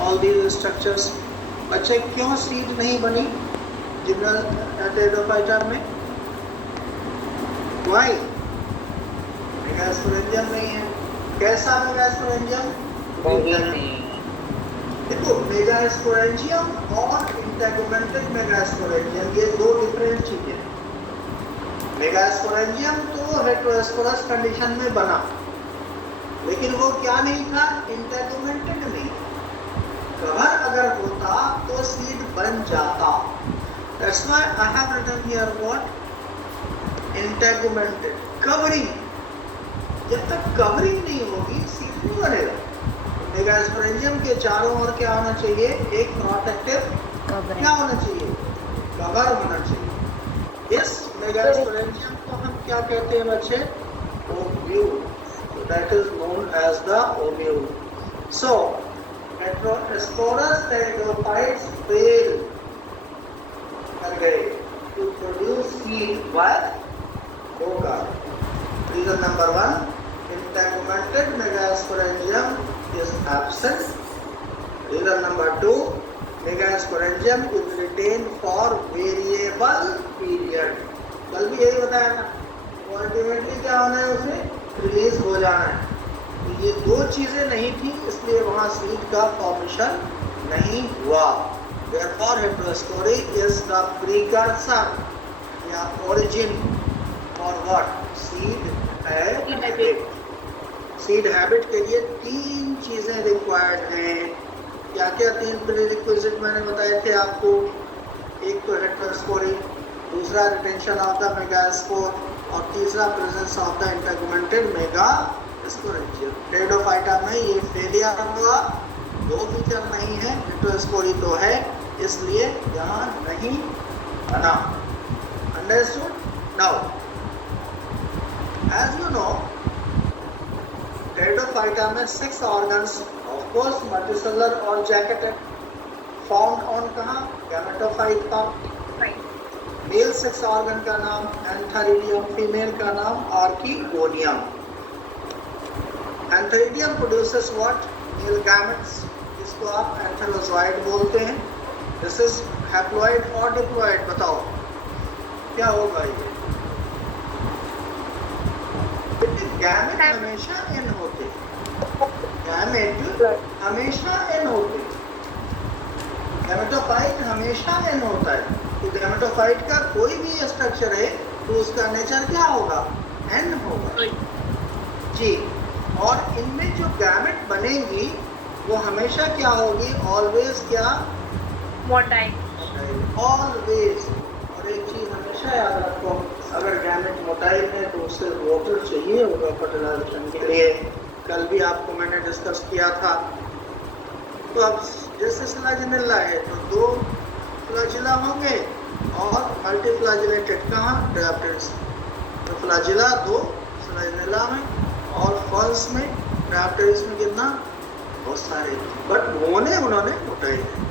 All these structures. बच्चे क्यों seed नहीं बनी जिम्नल टेरिडोफाइटा में? वाई? मेगास्पोरेंजियम नहीं है। कैसा मेगास्पोरेंजियम? देखो, मेगास्पोरेंजियम और इंटेगुमेंटेड मेगास्पोरेंजियम ये दो डिफरेंट चीजें। मेगास्पोरेंजियम तो हेटेरोस्पोरस कंडीशन में बना, लेकिन वो क्या नहीं था? इंटेगुमेंटेड नहीं। कवर अगर होता तो सीड बन जाता। That's why I have written here what? Integumented. Covering. जब तक कवरिंग नहीं होगी सीड नहीं बनेगा। मेगास्पोरेंजियम के चारों ओर क्या होना चाहिए? एक प्रोटेक्टिव क्या होना चाहिए? कवर होना चाहिए। इस मेगास्पोरेंजियम को हम क्या कहते हैं बच्चे? Ovule. So that is known as the ovule. So heterosporous pteridophytes fail कर गए to produce seed by दो कारण। Reason number 1, integumented megasporangium is absent. Reason number 2, megasporangium is retained for variable period. कल भी यही बताया था, अल्टीमेटली क्या होना है? उसे रिलीज हो जाना है। तो ये दो चीजें नहीं थी, इसलिए वहां सीड का फॉर्मेशन नहीं हुआ। Therefore, heterospory is the precursor या origin for what? Seed habit. Seed habit के लिए तीन चीजें रिक्वायर्ड हैं। क्या क्या तीन प्रीरिक्विजिट मैंने बताए थे आपको? एक तो हेटेरोस्पोरी, दूसरा रिटेंशन ऑफ द मेगास्पोर और तीसरा presence of the integumented megasporangium. Pteridophyta में ये फेलियर हुआ, दो फीचर नहीं है, हेटेरोस्पोरी तो है, इसलिए यहाँ नहीं बना। Understood? Now as you know, pteridophyta में 6 ऑर्गन्स, ऑफ कोर्स मल्टीसेलुलर और जैकेटेड, फाउंड ऑन कहाँ? गैमेटोफाइट का। मेल 6 ऑर्गन का नाम एंथेरिडियम, फीमेल का नाम archegonium. Antheridium produces what? Male gametes, इसको आप एंथेरोजॉइड बोलते हैं। दिस इज हैप्लॉइड और डिप्लॉइड, बताओ क्या होगा ये? गैमेट हमेशा एन होते, गैमेट हमेशा एन होते, गैमेटोफाइट हमेशा एन होता है। तो गैमेटोफाइट का कोई भी स्ट्रक्चर है तो उसका नेचर क्या होगा? एन होगा जी। और इनमें जो गैमेट बनेगी वो हमेशा क्या होगी? ऑलवेज क्या? मोटाइल। ऑलवेज। और एक चीज हमेशा याद रखो, अगर गैमेट मोटाइल है तो उसे वाटर चाहिए होगा फर्टिलाइजेशन के लिए। कल भी आपको मैंने डिस्कस किया था। तो अब जैसे फ्लैजिला है तो 2 फ्लैजिला होंगे और मल्टीफ्लैजिलेटेड कहाँ? ड्रैफ्टेड्स। तो फ्लैजिला 2 फ्लैजिला में और फर्स्ट में, ड्रैफ्टेड्स में कितना? बहुत सारे, बट होने उन्होंने मोटाइल है।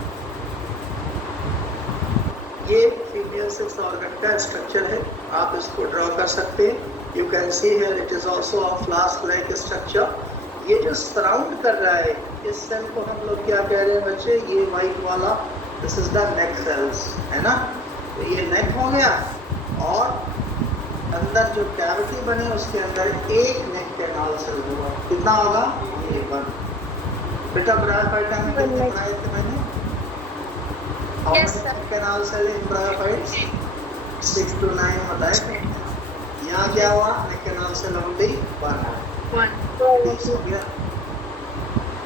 ये फीमेल 6 ऑर्गन का स्ट्रक्चर है, आप इसको ड्रॉ कर सकते हैं। You can see here it is also a flask like structure. ये जो सराउंड कर रहा है इस सेल को हम लोग क्या कह रहे हैं बच्चे? ये व्हाइट वाला, this is the neck cells, है ना? तो ये नेक हो गया और अंदर जो कैविटी बने उसके अंदर एक नेक कैनाल सेल होगा। कितना होगा? ये 1। बेटा ब्रायोफाइटा में कितने बनाए थे मैंने? Yes, sir. Canal cell in bryophytes 6 to 9 बताए थे। यहाँ क्या हुआ? नेक कैनाल सेल ओनली 1 हो गया।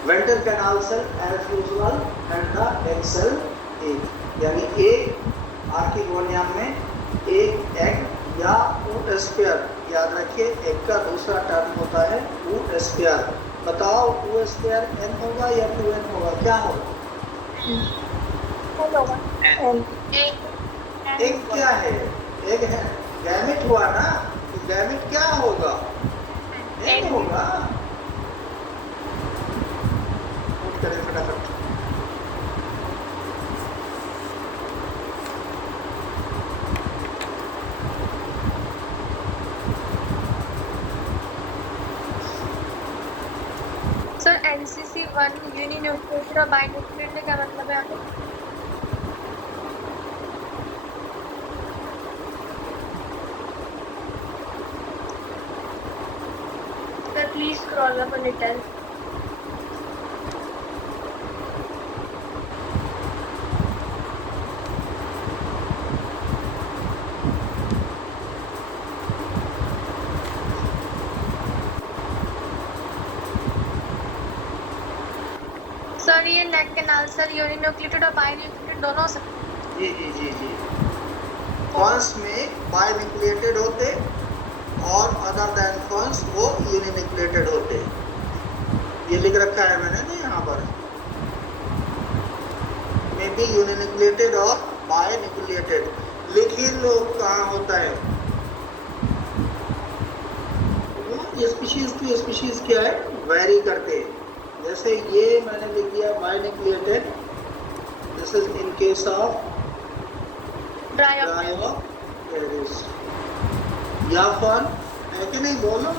Ventral canal cell as usual and the egg cell एक, यानी एक आर्किगोनियम में एक एग या ऊट स्फीयर। याद रखिए, एग का दूसरा टर्म होता है ऊट स्फीयर। बताओ ऊट स्फीयर n होगा या 2n होगा? क्या होगा? एग क्या है? एग है, गैमेट हुआ ना, तो गैमेट क्या होगा? एग होगा। नोट करें फटाफट। सर एनसीसी कि वन यूनिन्यूक्लियोटाइड और बाइन्यूक्लियोटाइड का क्या मतलब है यहाँ पे? Sir, please scroll up a little. Sir ये नेक कैनाल सर यूनिन्यूक्लियोटाइड और बाइन्यूक्लियोटाइड दोनों हो सकते हैं? जी जी जी जी। फर्स्ट में बाइन्यूक्लिएटेड होते और अदर देन फर्स्ट वो यूनिन्यूक्लिएटेड होते। ये लिख रखा है मैंने ना यहाँ पर, मे बी यूनिन्यूक्लिएटेड और बाइन्यूक्लिएटेड। लिखिए लो कहाँ होता है वो स्पीशीज टू स्पीशीज क्या है वेरी करते हैं। जैसे ये मैंने लिख दिया binucleated, this is in case of Dryopteris. या फन है कि नहीं बोलो।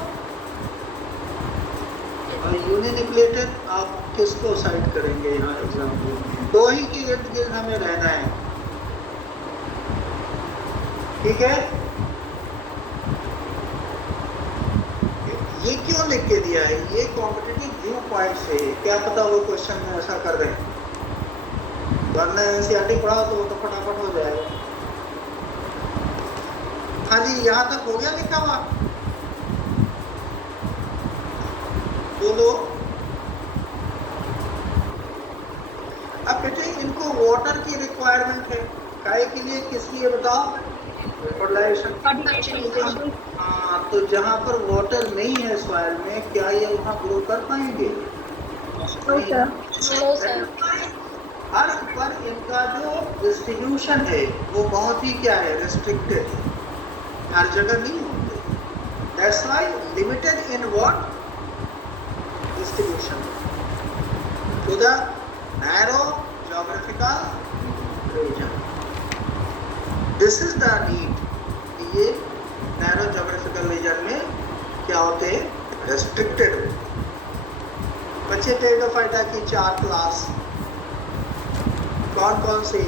और यूनिन्यूक्लिएटेड आप किसको साइड करेंगे यहाँ एग्जाम्पल में? दो ही के इर्द गिर्द हमें रहना है, ठीक है। ये क्यों लिख के दिया है? ये कॉम्पिटिटिव व्यू पॉइंट से, क्या पता वो क्वेश्चन में ऐसा कर रहे हैं, वरना एनसीईआरटी पढ़ा तो वो तो फटाफट हो जाएगा। हाँ जी, यहाँ तक हो गया लिखा हुआ? बोलो। अब बेटे इनको वाटर की रिक्वायरमेंट है, काय के लिए, किस लिए बताओ? फर्टिलाइजेशन। हाँ, तो जहाँ पर वाटर नहीं है सॉइल में, क्या ये वहाँ ग्रो कर पाएंगे? No sir. अर्थ पर इनका जो डिस्ट्रीब्यूशन है वो बहुत ही क्या है, रेस्ट्रिक्टेड है, हर जगह नहीं होंगे। That's why limited in what distribution to the narrow geographical region. This is the need. ये नैरो ज्योग्राफिकल रीजन में क्या होते हैं, रेस्ट्रिक्टेड होते। बच्चे टेरिडोफाइटा की 4 क्लास कौन कौन सी?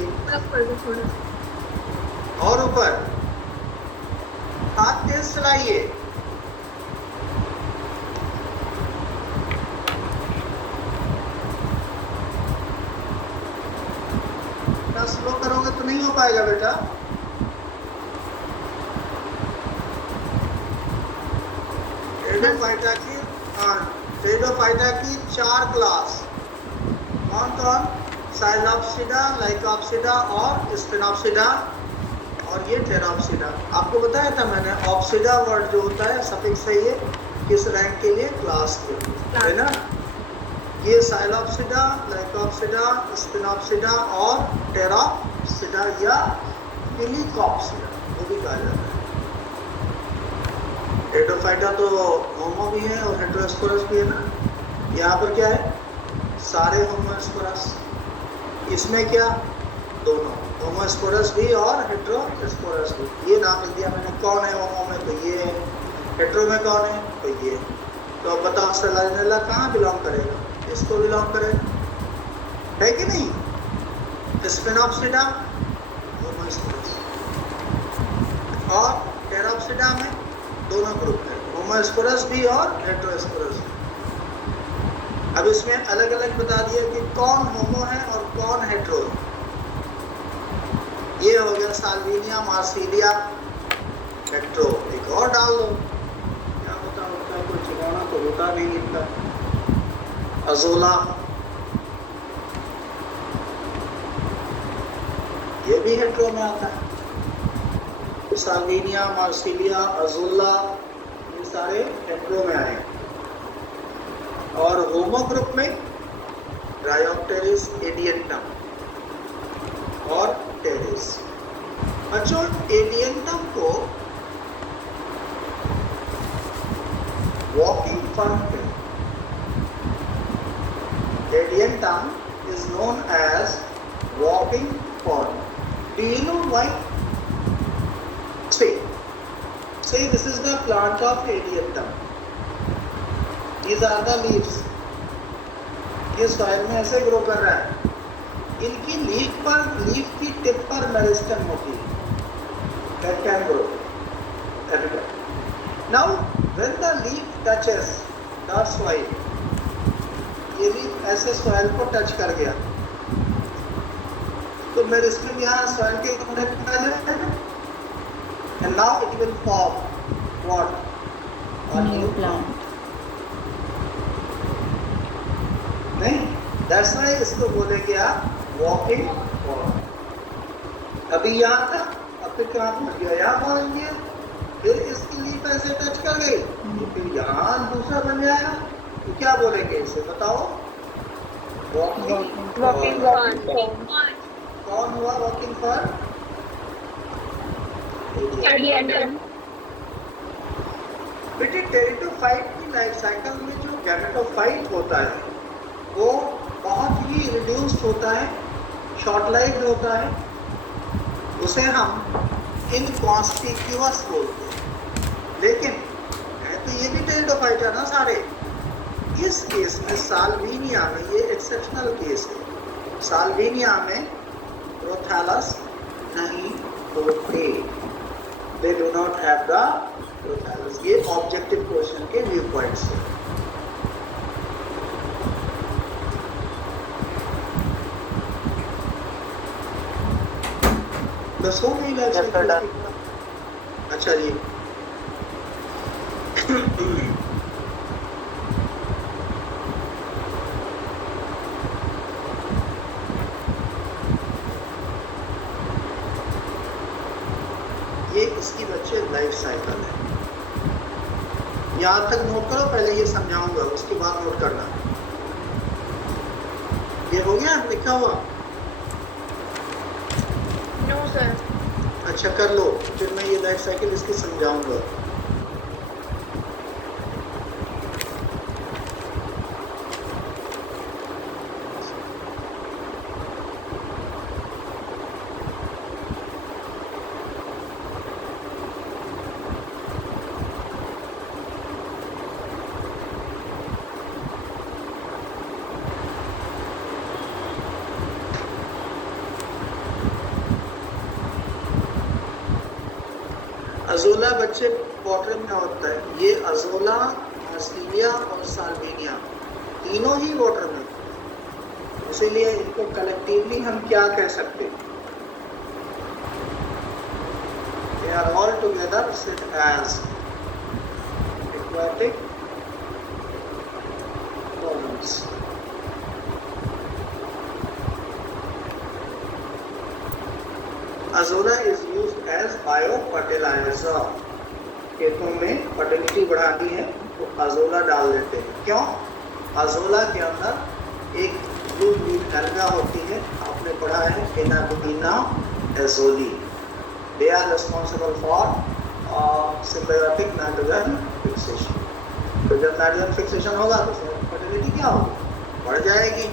और ऊपर हाथ तेज चलाइए। इतना स्लो करोगे तो नहीं हो पाएगा बेटा। टेरिडोफाइटा की, हाँ, टेरिडोफाइटा की 4 क्लास कौन कौन? साइलोप्सिडा, लाइकोप्सिडा और स्टेनोप्सिडा, और ये टेरोप्सिडा। आपको बताया था मैंने, ऑप्सिडा वर्ड जो होता है सफिक्स है, ये किस रैंक के लिए? क्लास के लिए, है ना। ये साइलोप्सिडा, लाइकोप्सिडा, स्टेनोप्सिडा और टेरोप्सिडा या हेलिकोप्सिडा वो भी कहा जाता है। टेरिडोफाइटा तो होमो भी है और हेटेरोस्पोरस भी है ना। यहाँ पर क्या है, सारे होमोस्पोरस। इसमें क्या, दोनों, होमोस्पोरस भी और हेटेरोस्पोरस भी। ये नाम लिख दिया मैंने। कौन है होमो में? तो ये है। हेटेरो में कौन है? तो ये। तो अब बताओ सेलाजिनेला कहाँ बिलोंग करेगा? इसको बिलोंग करेगा, है कि नहीं? स्पिनोप्सिडा होमोस्पोरस और टेरोप्सिडा में दोनों ग्रुप है, होमोस्पोरस भी और हेटेरोस्पोरस भी। अब इसमें अलग अलग बता दिया कि कौन होमो है और कौन हेटेरो है। ये हो गया साल्विनिया, मार्सिलिया, हेटेरो। एक और डाल दो, क्या होता है कोई ठिकाना तो होता नहीं इनका। अजोला, ये भी हेटेरो में आता है। साल्विनिया, मार्सिलिया, अजोला, ये सारे हेटेरो में आए। और होमो ग्रुप में रायोप्टेरिस, एडियंटम और टेरिस। बच्चों एडियंटम को वॉकिंग फर्न है। Adiantum is known as walking fern. Do you know why? Say this is the plant of Adiantum. These are the leaves. ये सॉइल में ऐसे ग्रो कर रहा है। इनकी लीफ की टिप पर मेरिस्टेम होती है, that can grow everywhere. Now when the leaf touches the soil, ये लीफ ऐसे सॉइल को टच कर गया तो मेरिस्टेम यहाँ सॉइल के कॉन्टेक्ट में है, and now it will form what? A new plant. नहीं, that's why इसको बोलेंगे आप वॉकिंग पॉट। अभी यहाँ था, अब फिर कहाँ पहुँच गया? यहाँ पहुँच गया, फिर इसकी लीफ ऐसे टच कर गई तो फिर यहाँ दूसरा बन जाएगा, तो क्या बोलेंगे इसे बताओ? Walking pot. कौन हुआ वॉकिंग पॉट? बेटे टेरिडोफाइट की लाइफ साइकिल में जो गैमेटोफाइट होता है वो बहुत ही रिड्यूस्ड होता है, शॉर्ट लाइफ होता है, उसे हम इनकॉन्स्पिक्यूअस बोलते हैं। लेकिन तो ये भी टेरिडोफाइट है ना सारे। इस केस में साल्विनिया में ये एक्सेप्शनल केस है, साल्विनिया में प्रोथैलस नहीं होते, they do not have the prothallus. ये ऑब्जेक्टिव क्वेश्चन के व्यू पॉइंट से। बस हो गई लाइफ साइकिल। अच्छा जी, ये इसकी बच्चे लाइफ साइकिल है। यहाँ तक नोट करो, पहले ये समझाऊंगा उसके बाद नोट करना। ये हो गया लिखा हुआ? No sir. अच्छा कर लो, फिर मैं ये लाइफ साइकिल इसकी समझाऊंगा। अजोला बच्चे वाटर में होता है। ये अजोला, मार्सिलिया और साल्विनिया तीनों ही वाटर में, इसीलिए इनको कलेक्टिवली हम क्या कह सकते हैं? They are all together said as aquatic forms. Azolla is used as bio fertilizer. खेतों में फर्टिलिटी बढ़ानी है तो अजोला डाल देते हैं। क्यों? अजोला के अंदर एक ब्लू ग्रीन एल्गा होती है, आपने पढ़ा है, anabaena azollae. They are responsible for symbiotic nitrogen fixation. तो जब नाइट्रोजन फिक्सेशन होगा तो फर्टिलिटी क्या होगी? बढ़ जाएगी।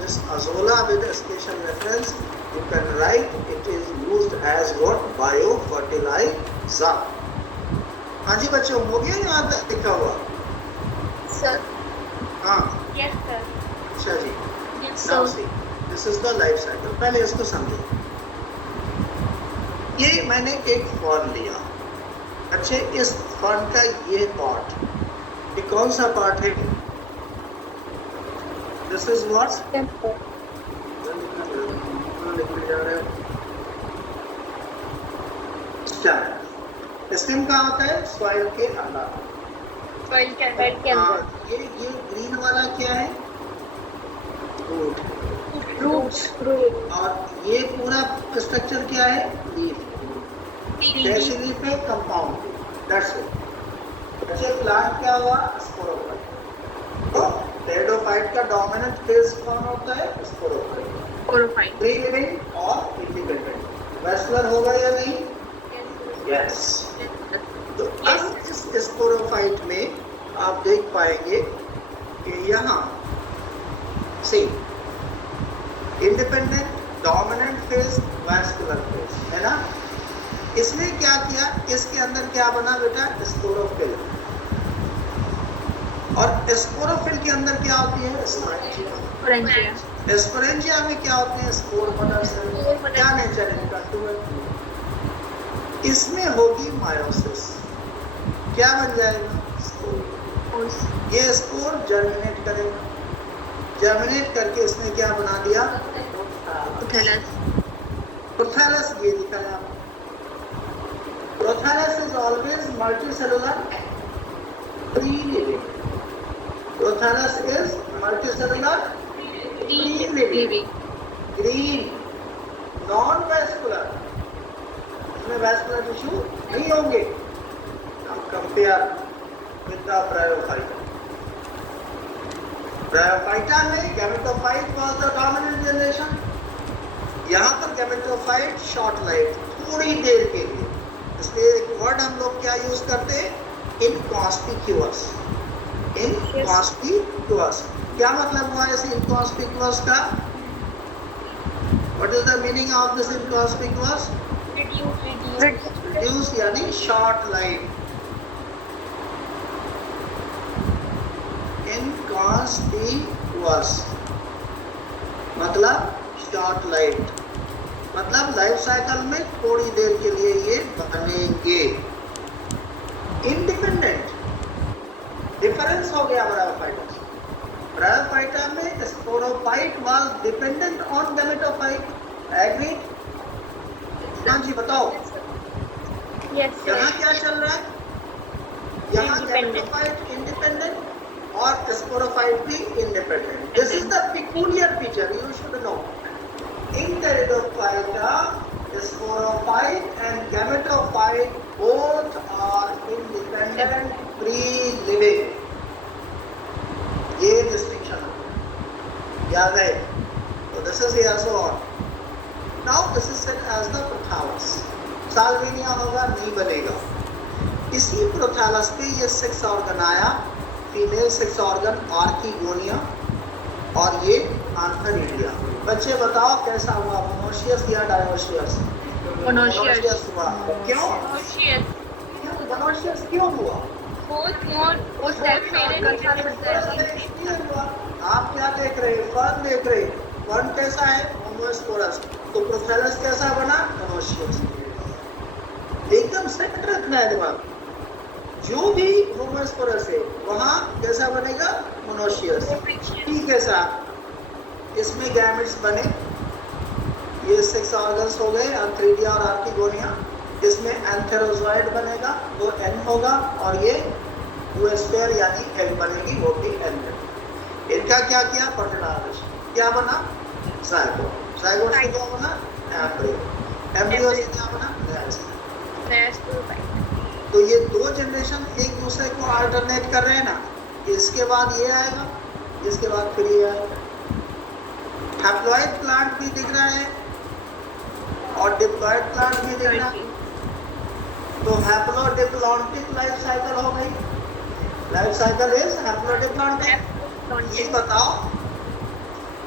This azolla with special reference you can write it is used as what? Biofertilizer. हाँ जी बच्चों, हो गया यहाँ तक लिखा हुआ? सर। हाँ। Yes sir. अच्छा जी। Yes Now sir. see, this is the life cycle. पहले इसको समझो। ये मैंने एक फर्न लिया। अच्छे, इस फर्न का ये पार्ट, ये कौन सा पार्ट है? This is what? स्टेम कहाँ होता है? सॉइल के अंदर। सॉइल के अंदर। ये ग्रीन वाला क्या है? रूट्स। और ये पूरा स्ट्रक्चर क्या है? लीफ। कैसी लीफ है? कंपाउंड। That's it. अच्छा, प्लांट क्या हुआ? स्पोरोफाइट। तो टेरिडोफाइट का डोमिनेंट फेज कौन होता है? स्पोरोफाइट। फ्री लिविंग और इंडिपेंडेंट। वैस्कुलर होगा या नहीं? यस। तो अब इस स्पोरोफाइट में आप देख पाएंगे कि यहाँ से independent, dominant phase, vascular phase, है ना? इसने क्या किया? इसके अंदर क्या बना बेटा? स्पोरोफिल। और स्पोरोफिल के अंदर क्या होती है? स्पाइंजिमा। Sporangia. स्पोरेंजिया में क्या होते हैं? Spore mother cell. क्या नेचर है इनका? Two and two. इसमें होगी मायोसिस। क्या बन जाएगा? स्पोर। ये स्पोर जर्मिनेट करेगा। जर्मिनेट करके इसने क्या बना दिया? Thallus. प्रोथैलस। ये लिखा है आपको। Prothallus is always multicellular free living. Prothallus is multicellular Living. Green, non vascular. इसमें वैस्कुलर टिश्यू नहीं होंगे। हम compare with the bryophyta. Bryophyta में gametophyte was the dominant generation. यहाँ पर गैमेटोफाइट शॉर्ट लाइफ, थोड़ी देर के लिए। इसलिए एक वर्ड हम लोग क्या यूज करते हैं? इनकॉन्स्पिक्यूअस। इनकॉन्स्पिक्यूअस क्या मतलब हुआ इस इनकॉन्स्पिक्यूअस का? What is the meaning of this inconspicuous? Reduce यानी short life. Inconspicuous मतलब short life, मतलब लाइफ साइकिल में थोड़ी देर के लिए ये बनेंगे। इंडिपेंडेंट डिफरेंस हो गया ब्रायोफाइटा। ब्रायोफाइटा में sporophyte was dependent on gametophyte. Agree? हाँ जी बताओ। Yes, sir. यहाँ क्या चल रहा है? यहाँ गैमेटोफाइट इंडिपेंडेंट और स्पोरोफाइट भी independent. This is the peculiar feature you should know. In Pteridophyta, sporophyte and gametophyte both are independent, free-living. ये डिस्टिंक्शन याद है? तो this is here so on. Now this is said as the prothallus. Salvinia होगा, नहीं बनेगा। इसी prothallus पे ये सेक्स ऑर्गन आया, फीमेल सेक्स ऑर्गन आर्किगोनिया और ये आंथरीडिया। बच्चे बताओ कैसा हुआ? मोनोशियस या डायोशियस? मोनोशियस हुआ। क्यों? मोनोशियस क्यों हुआ? आप क्या देख रहे हैं? फर्न देख रहे हैं। फर्न कैसा है? होमोस्पोरस। तो प्रोथैलस कैसा बना? मोनोशियस। एकदम सेट रखना है दिमाग। जो भी होमोस्पोरस है वहाँ कैसा बनेगा? मोनोशियस। ठीक है साहब, इसमें गैमेट्स बने। ये सेक्स ऑर्गन्स हो गए आंथरीडिया और आर्किगोनिया। इसमें एंथेरोजॉइड बनेगा, वो एन होगा, और ये यूएस्फेयर यानी एग बनेगी, वो भी एन बनेगी। इनका क्या किया? फर्टिलाइजेशन। क्या बना? जायगोट। जायगोट से क्या बना? एम्ब्रियो। एम्ब्रियो से क्या बना? तो ये दो जनरेशन एक दूसरे को अल्टरनेट कर रहे हैं ना। इसके बाद ये आएगा, इसके बाद फिर ये आएगा। हैप्लॉइड प्लांट भी दिख रहा है और डिप्लॉइड प्लांट भी दिख रहा है। तो हैप्लोडिप्लॉन्टिक लाइफ साइकिल हो गई। Life cycle is haplodiplontic. ये बताओ,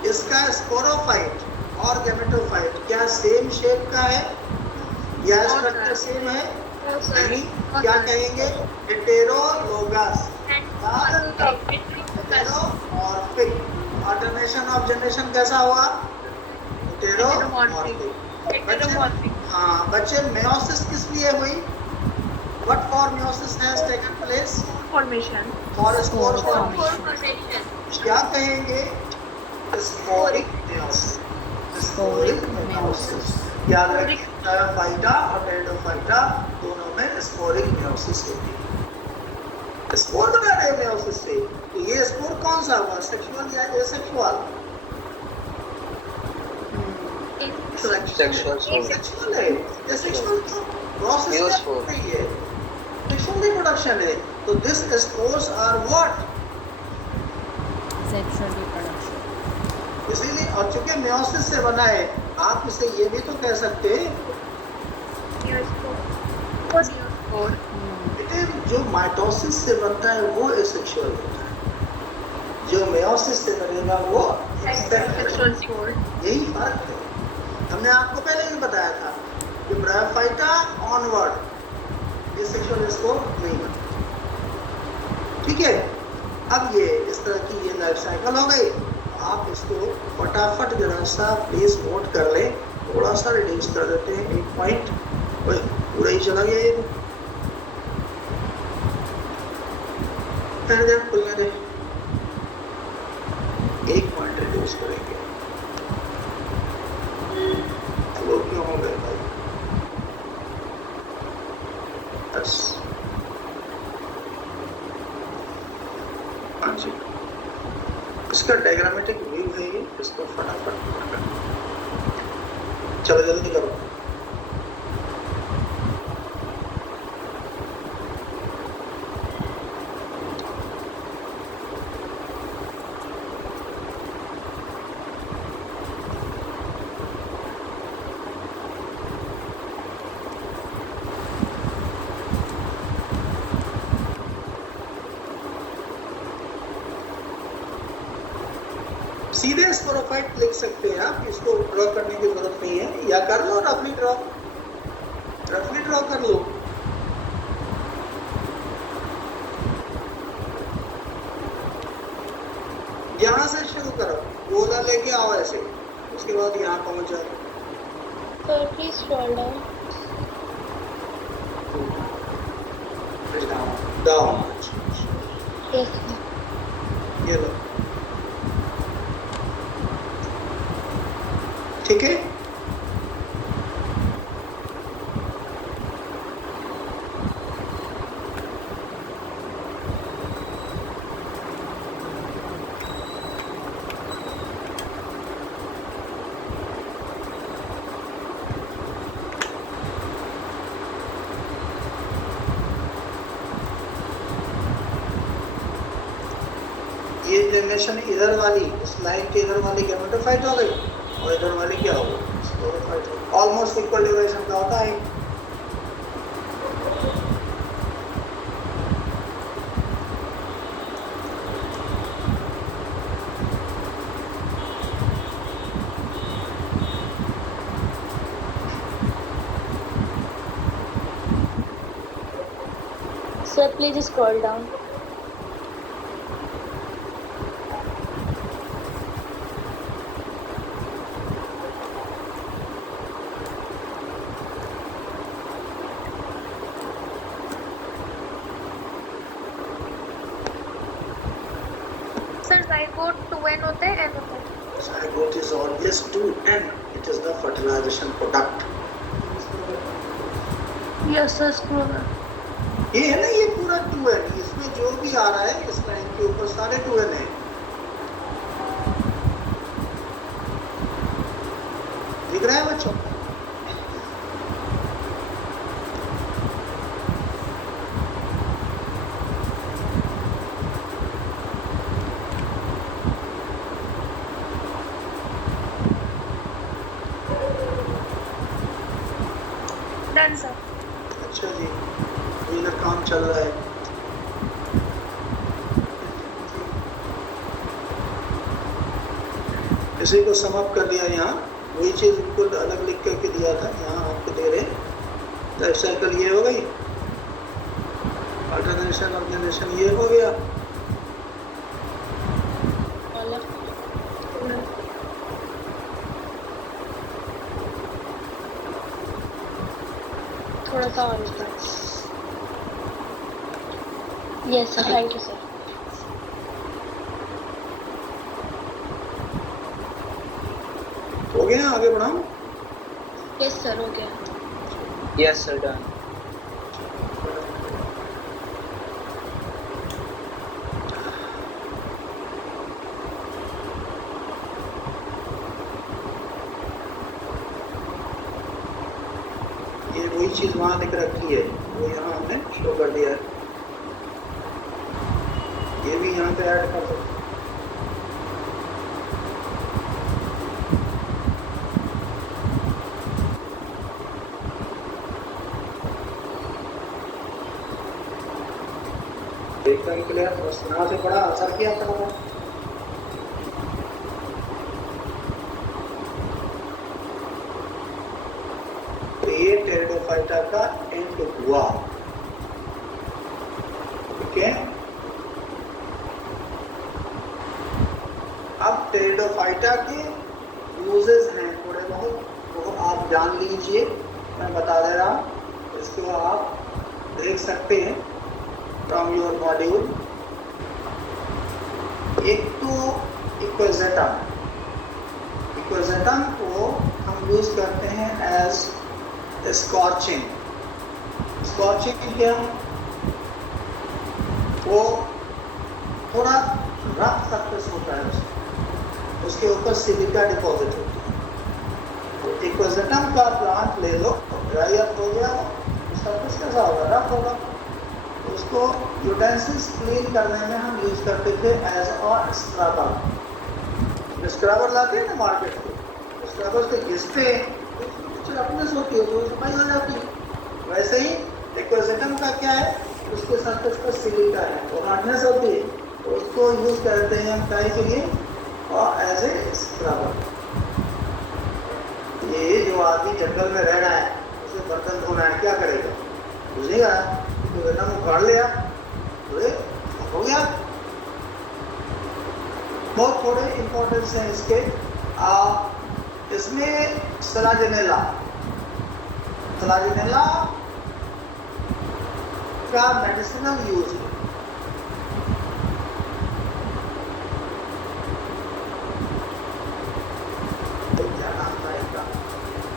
इसका स्पोरोफाइट और गैमेटोफाइट क्या सेम शेप का है या स्ट्रक्चर सेम है? नहीं। क्या कहेंगे? हेटेरोलोगस। हेटेरोमॉर्फिक। ऑल्टरनेशन ऑफ जनरेशन कैसा हुआ? हेटेरोमॉर्फिक। हाँ बच्चे, मेयोसिस किस लिए हुई? What for meiosis has taken place? Formation. For spore formation. क्या कहेंगे? Sporic meiosis. Sporic meiosis. याद रखिए, ब्रायोफाइटा और टेरिडोफाइटा दोनों में स्पोरिक मेयोसिस होती है। स्पोर बना रहे मेयोसिस से। तो ये स्पोर कौन सा हुआ? सेक्सुअल या एसेक्सुअल? सेक्सुअल है। एसेक्सुअल क्यों? प्रोसेस क्या हो रही है? सेक्सुअल रिप्रोडक्शन है। तो this spores are what? Sexual reproduction. इसीलिए, और चूंकि मेयोसिस से बना है, आप इसे ये भी तो कह सकते हैं जो माइटोसिस से बनता है वो एसेक्सुअल होता है, जो मेयोसिस से बनेगा वो सेक्सुअल। यही फर्क है। हमने आपको पहले ही बताया था कि ब्रायोफाइटा ऑनवर्ड ये सेक्सुअल स्पोर नहीं बनता। ठीक है। अब ये इस तरह की ये लाइफ साइकिल हो गई आप इसको फटाफट जरा सा प्लीज नोट कर ले, थोड़ा सा रिड्यूस कर देते हैं 1 पॉइंट। पूरा ही चला गया ये, खुलने दे, 1 पॉइंट रिड्यूस करेंगे। वो क्यों हो गए भाई? बस हाँ जी, इसका डायग्रामेटिक व्यू है ये, इसको फटाफट चलो जल्दी करो। सीधे स्पोरोफाइट लिख सकते हैं आप, इसको ड्रॉ करने की जरूरत नहीं है, या कर लो रफली ड्रॉ कर लो। यहाँ से शुरू करो, गोला लेके आओ ऐसे, उसके बाद यहाँ पहुंच जाओ। Sir please scroll down. Down yes ये लो, ठीक है। ये जनरेशन इधर वाली, इस लाइन के इधर वाली गेमेटोफाइट हो गई, और इधर वाली क्या हो गई? स्पोरोफाइट। ऑलमोस्ट इक्वल ड्यूरेशन का होता है। Sir please scroll down. Sir zygote 2n होते हैं, n होते हैं। Zygote is always 2n. It is the fertilization product. Yes sir scroll. ये है ना, ये पूरा 2n, इसमें जो भी आ रहा है इस लाइन के ऊपर सारे 2n है। दिख रहा है बच्चों? Done sir. अच्छा जी, इधर काम चल रहा है। इसी को समाप्त कर दिया। यहाँ वही चीज बिल्कुल अलग लिख करके दिया था, यहाँ आपको दे रहे। लाइफ साइकिल ये हो गई, अल्टरनेशन ऑर्गेनाइजेशन ये हो गया। थोड़ा सा और ऊपर। Yes sir, thank you sir. हो गया, आगे बढ़ाऊं? यस सर, हो गया। Yes sir, done. ये वही चीज वहां लिख रखी है, वो यहाँ हमने शो कर दिया है। ये भी यहाँ पे ऐड कर सकते। एकदम क्लियर, बस यहाँ से बड़ा असर किया था। ये टेरिडोफाइटा का एंड हुआ, ठीक है। अब टेरिडोफाइटा के यूजेस हैं थोड़े बहुत, वो आप जान लीजिए, मैं बता दे रहा हूँ, इसको आप देख सकते हैं फ्रॉम योर मॉड्यूल। एक तो इक्विजेटम, इक्विजेटम को हम यूज करते हैं एज स्कॉचिंग। स्कॉचिंग क्या, वो थोड़ा रफ सरफेस होता है, उसके ऊपर सिलिका डिपॉजिट होती है। तो इक्विजेटम का प्लांट ले लो, ड्राई अप हो गया, सरफेस कैसा होगा, रफ होगा, उसको यूटेंसिल्स क्लीन करने में हम यूज करते थे एज अ स्क्रबर। स्क्रबर लाते हैं ना मार्केट से, स्क्रबर से घिसते हैं, रफनेस होती है तो सफाई हो जाती है। वैसे ही इक्विजेटम का क्या है, उसके सरफेस पर सिलिका है, वो हार्डनेस होती है, तो उसको यूज करते हैं हम क्या के लिए, और एज ए स्क्रबर। ये जो आदमी जंगल में रह रहा है, उसे बर्तन धोना है, क्या करेगा, बुझेगा, इक्विजेटम उखाड़ लिया, हो गया। बहुत थोड़े इंपॉर्टेंस हैं इसके। इसमें सलाजिनेला, सलाजिनेला का मेडिसिनल यूज है।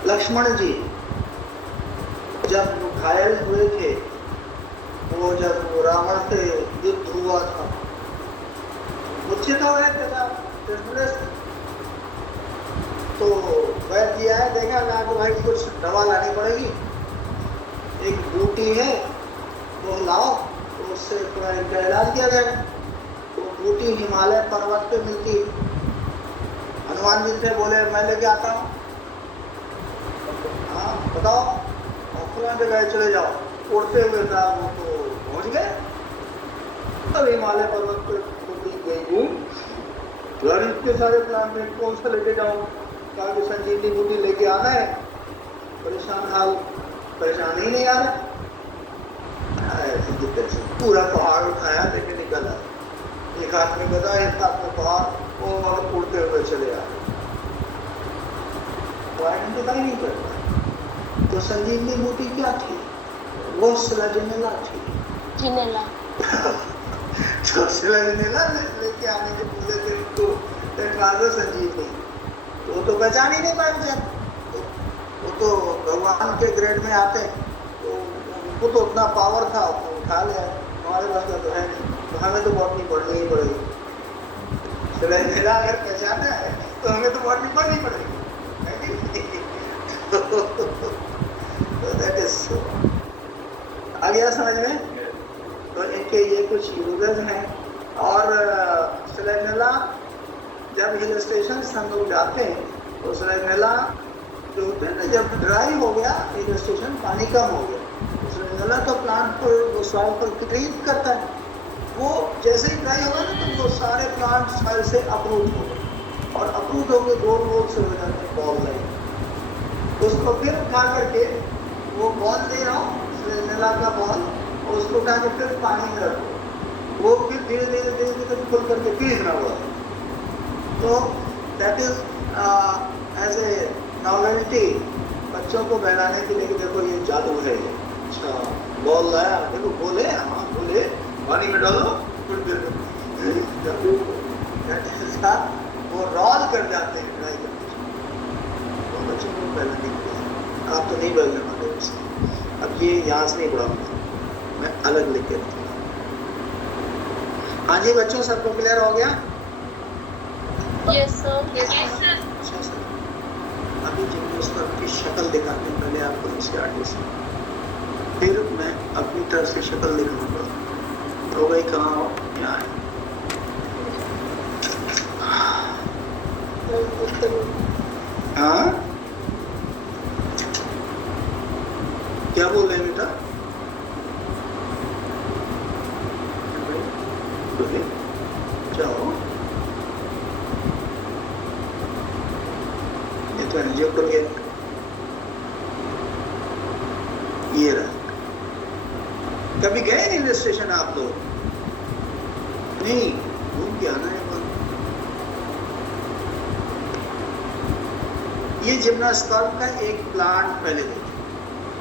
लक्ष्मण जी जब घायल हुए थे, वो जब रावण से युद्ध हुआ था, मूर्छित हो गए थे, तो वैद्य जी आया, देखा कहा कि भाई कुछ दवा लानी पड़ेगी, एक बूटी है वो लाओ, तो उससे थोड़ा इनका इलाज किया जाएगा। तो बूटी हिमालय पर्वत पे मिलती है। हनुमान जी से बोले मैं लेके आता हूँ, हाँ बताओ, और जगह चले जाओ, उड़ते हुए साहब वो तो पहुँच गए। तब हिमालय पर्वत पे गई घूम, घर इतने सारे प्लांट में कौन सा लेके जाऊँ, कहा कि संजीवनी बूटी लेके आना है। परेशान हाल, परेशान ही नहीं आ रहा, पूरा पहाड़ उठाया लेके निकला, एक हाथ में गदा, एक हाथ में पहाड़, और उड़ते हुए चले आ रहे, तो आइडेंटिफाई नहीं करता। तो संजीवनी बूटी क्या थी, वो सलाजिनेला थी। जिनेला तो सलाजिनेला लेके आने के पूरे दिन तो संजीवनी, तो वो तो पहचान ही नहीं पाए बेचारे, वो तो भगवान के ग्रेड में आते, तो उनको तो उतना पावर था, तो उठा लिया। हमारे पास तो है नहीं, तो हमें तो बॉटनी पढ़नी ही पड़ेगी। सलाजिनेला अगर पहचाना है तो हमें तो बॉटनी पढ़नी पड़ेगी। तो दैट इज सो। आ गया समझ में? तो इनके ये कुछ यूजेस हैं। और सलाजिनेला जब हिल स्टेशन हम लोग जाते हैं, तो सलाजिनेला जो होते हैं ना, जब ड्राई हो गया हिल स्टेशन, पानी कम हो गया, तो सलाजिनेला का प्लांट पर वो सॉइल पर ट्रीट करता है। वो जैसे ही ड्राई होगा ना, तो वो सारे प्लांट सॉइल से अप्रूव हो गए, और अप्रूव हो गए गोल गोल से हो जाते हैं बॉल लाइन। उसको फिर उठा करके, वो बॉल ले आओ, सलाजिनेला का बॉल, और उसको उठा के फिर पानी में रखो, वो फिर धीरे धीरे धीरे धीरे खुल करके फिर इतना हुआ। तो that is as a novelty बच्चों को बहलाने के लिए कि देखो ये जादू है। अच्छा बॉल लाया, देखो बोले, हाँ बोले, पानी में डालो, वो रोल कर जाते हैं ड्राई करके। तो बच्चों को बहलाने के लिए आप तो नहीं बहलने वाले उससे। अब ये यहाँ से नहीं पढ़ाऊंगा, मैं अलग लिख के रखूंगा। हाँ जी बच्चों, सबको क्लियर हो गया? Yes sir. अच्छा सर, अभी जिम्नोस्पर्म की शक्ल दिखाते हैं पहले आपको एनसीईआरटी से, फिर मैं अपनी तरफ से शक्ल दिखाऊंगा। तो भाई कहाँ हो, यहाँ है। हाँ क्या बोल रहे हैं बेटा? जाओ, ये तो रिजेक्ट हो गया। ये रहा। कभी गए हिल स्टेशन आप लोग? नहीं, घूम के आना है। ये जिम्नोस्पर्म का एक प्लांट पहले देखिए,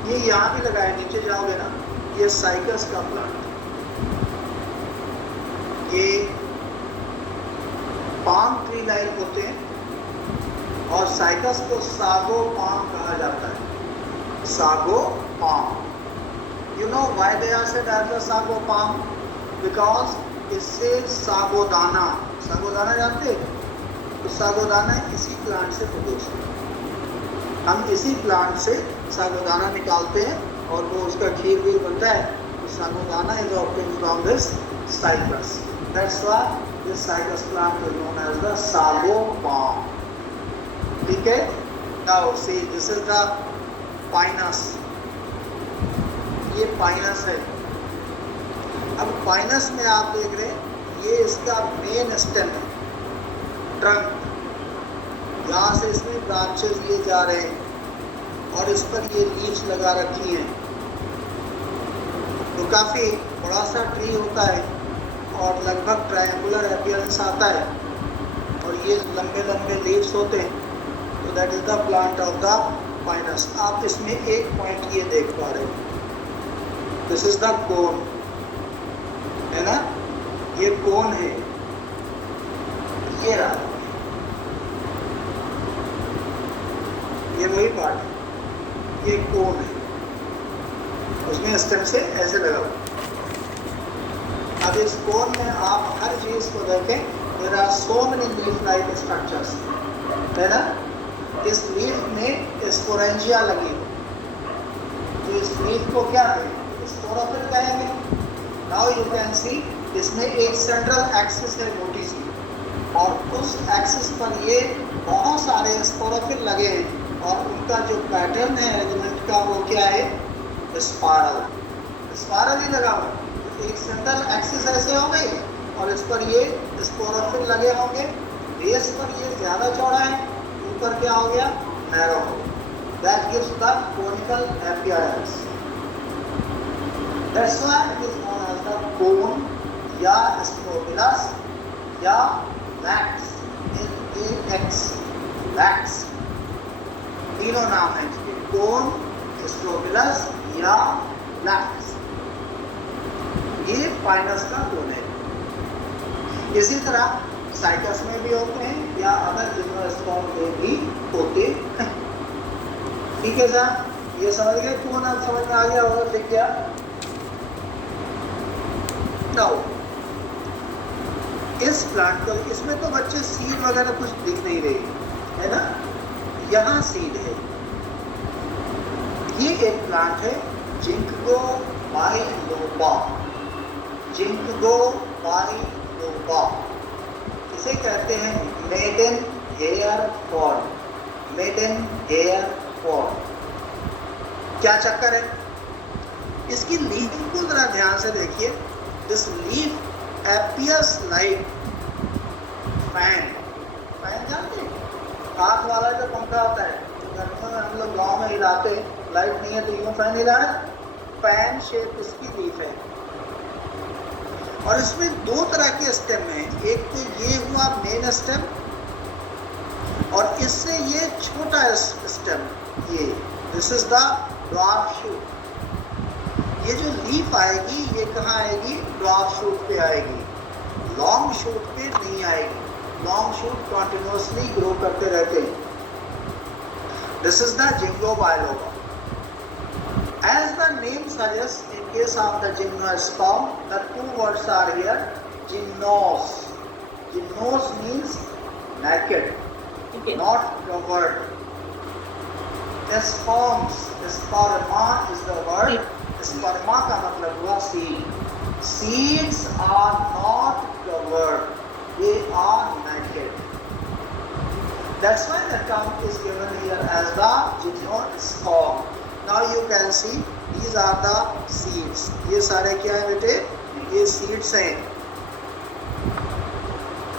ये यहाँ भी लगा है, नीचे जाओगे ना, ये साइकस का प्लांट, ये पाम ट्री लाइक होते हैं और साइकस को सागो पाम कहा जाता है, sago palm. You know why they are said as the sago palm? Because इससे सागोदाना, सागोदाना जानते हैं? तो सागोदाना इसी प्लांट से प्रोड्यूस होता है, हम इसी प्लांट से सागोदाना निकालते हैं और वो उसका खीर भी बनता है। तो सागोदाना is obtained from this Cycas, that's why this Cycas plant is known as the sago palm. ठीक है, now see this is the Pinus, ये पाइनस है। अब पाइनस में आप देख रहे हैं ये इसका मेन स्टेम है, ट्रंक, यहाँ से इसमें ब्रांचेस ये जा रहे हैं और इस पर ये लीव्स लगा रखी हैं। तो काफ़ी बड़ा सा ट्री होता है और लगभग ट्रायंगुलर अपीयरेंस आता है और ये लंबे लंबे लीव्स होते हैं। तो that is the plant of the Pinus. आप इसमें एक पॉइंट ये देख पा रहे हैं, दिस इज द कोन, है ना, ये कोन है, ये रहा, ये वही पार्ट है, ये कोन है, उसमें स्टेम से ऐसे लगा हुआ। अब इस कोन में आप हर चीज को देखें, there are so many leaf like structures, है ना। इस लीफ में स्पोरेंजिया लगी हो, तो इस लीफ को क्या कहेंगे? स्पोरोफिल कहेंगे। नाउ यू कैन सी इसमें एक सेंट्रल एक्सिस है मोटी सी, और उस एक्सिस पर ये बहुत सारे स्पोरोफिल लगे हैं और उनका जो पैटर्न है एलिमेंट का वो क्या है? स्पायरल, स्पायरल ही लगा हुआ। एक सेंट्रल एक्सिस ऐसे हो गई और इस पर ये स्पोरोफिल लगे होंगे, बेस पर ये ज़्यादा चौड़ा है, ऊपर क्या हो गया? नैरो हो गया। That gives the conical appearance, that's why it is known as the cone या स्ट्रोबिलस या लैक्स, LAX, लैक्स, तीनों नाम है इसके, कोन, स्ट्रोबिलस या लैक्स। ये पाइनस का कोन है। इसी तरह साइकस में भी होते हैं या अदर जिम्नोस्पर्म में भी होते हैं। ठीक है सर, ये समझ गए? कौन अब समझ में आ गया होगा? ठीक क्या? नाउ इस प्लांट को, इसमें तो बच्चे सीड वगैरह कुछ दिख नहीं रही है ना, यहाँ सीड है। ये एक प्लांट है जिंको बाइलोबा, जिंको बाइलोबा, इसे कहते हैं maiden hair fall, maiden hair fall. क्या चक्कर है? इसकी लीफ को जरा ध्यान से देखिए। This leaf appears like fan, fan जानते हैं? हाथ वाला जो पंखा होता है, गर्मियों में हम लोग गाँव में हिलाते हैं, लाइट नहीं है तो यूँ फैन हिला है, फैन शेप इसकी लीफ है। और इसमें दो तरह के स्टेम हैं, एक तो ये हुआ मेन स्टेम और इससे ये छोटा स्टेम, ये this is the dwarf shoot. ये जो लीफ आएगी ये कहाँ आएगी? ड्वार्फ शूट पे आएगी, लॉन्ग शूट पे नहीं आएगी। लॉन्ग शूट कंटिन्यूअसली ग्रो करते रहते हैं। This is the ginkgo biloba. As the name suggests, in case of the gymnosperm, the two words are here, gymnos. Gymnos means naked, Okay. not covered. Sperms, sperma is the word. Sperma का मतलब हुआ seed. Seeds are not covered; they are naked. That's why the term is given here as the gymnosperm. Now you can see these are the seeds. ये सारे क्या है बेटे? ये seeds हैं।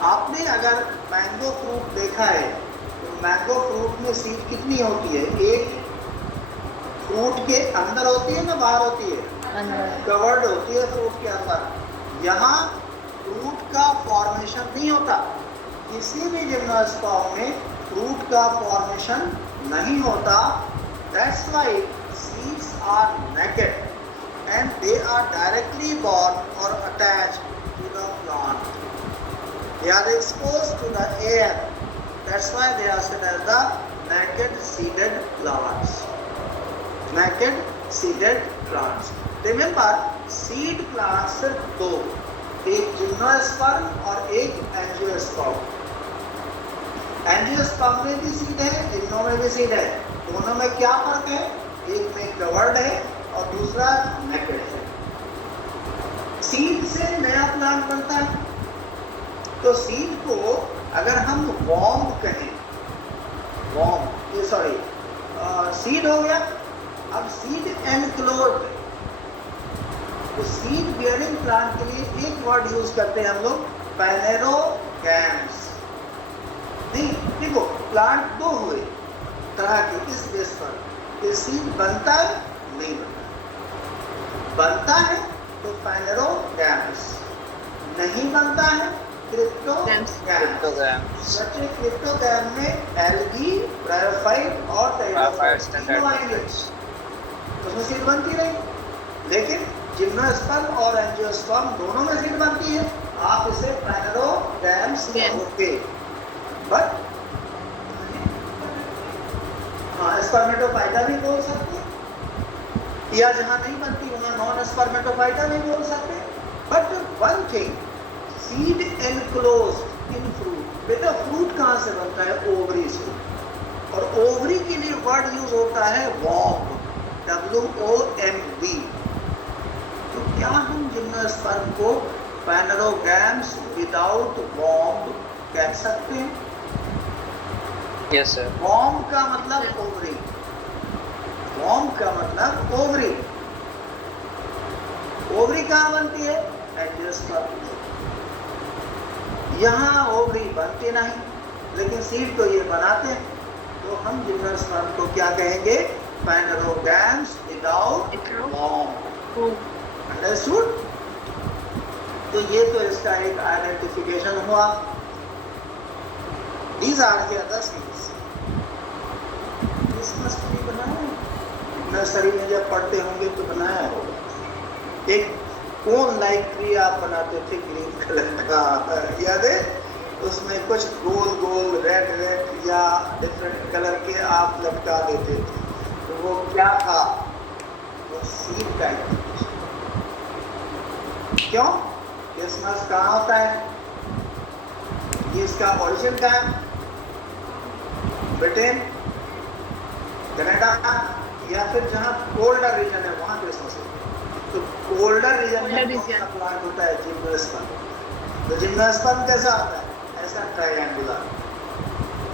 आपने अगर मैंगो फ्रूट देखा है तो मैंगो फ्रूट में सीड कितनी होती है? एक फ्रूट के अंदर होती है ना बाहर होती है? अंदर। कवर्ड होती है फ्रूट के अंदर। यहाँ फ्रूट का फॉर्मेशन नहीं होता, किसी भी जिम्नोस्पर्म में फ्रूट का फॉर्मेशन नहीं होता. That's why seeds are naked and they are directly born or attached to the plant. They are exposed to the air. That's why they are said as the naked seeded plants. Naked seeded plants. Remember, seed plants सिर्फ दो, एक gymnosperm और एक angiosperm. Angiosperm में भी seed है, gymno में भी सीड है. दोनों में क्या फर्क है? एक में कवर्ड है और दूसरा नेकेड है. सीड से नया प्लांट बनता है. तो सीड को अगर हम वॉर्म कहें, सीड हो गया. अब सीड एनक्लोज्ड. तो सीड बियरिंग प्लांट के लिए एक वर्ड यूज करते हैं हम लोग, पैनेरोगैम्स. नहीं, देखो प्लांट दो हुए तरह के इस बेस पर. ये सीड बनता है, नहीं बनता. बनता है तो पैनेरोगैम्स, नहीं बनता है क्रिप्टोगैम्स. क्रिप्टोगैम में एल्गी, ब्रायोफाइट और उसमें सीड बनती रही. लेकिन जिम्नोस्पर्म और एंजियोस्पर्म दोनों में सीड बनती है. आप इसे पैनेरोगैम्स कहोगे. बट स्पर्मेटोफाइटा भी बोल सकते, या जहां नहीं बनती वहां नॉन स्पर्मेटोफाइटा भी बोल सकते. But one thing, seed enclosed in fruit. बेटा फ्रूट कहां से बनता है? ओवरी से. और ओवरी के लिए वर्ड यूज होता है वॉम्ब, WOMB. तो क्या हम जिम्नोस्पर्म को पैनेरोगैम्स विदाउट वॉम्ब कह सकते हैं? Yes sir. वॉम्ब का मतलब ओवरी. वॉम्ब का मतलब ओवरी. ओवरी कहाँ बनती है? एंजियोस्पर्म. यहाँ ओवरी बनती नहीं, लेकिन सीड तो ये बनाते हैं. तो हम जिम्नोस्पर्म को क्या कहेंगे? पैनेरोगैम्स विदाउट वॉम्ब. अंडरस्टूड? तो ये तो इसका एक आइडेंटिफिकेशन हुआ. These are the other things. Christmas tree बनाया, नर्सरी में जब पढ़ते होंगे तो बनाया होगा. एक कोन लाइक ट्री आप बनाते थे ग्रीन कलर का, याद है? उसमें कुछ गोल गोल रेड या डिफरेंट कलर के आप लटका देते थे. तो वो क्या था? वो सीड टाइप. क्यों? क्रिसमस कहाँ होता है? ये इसका ओरिजिन का है ब्रिटेन, कनाडा, या फिर जहाँ कोल्डर रीजन है वहाँ क्रिसमस है. तो कोल्डर रीजन में कौन सा प्लांट होता है? जिम्नोस्पर्म. तो जिम्नोस्पर्म कैसा होता है? ऐसा ट्रायंगुलर.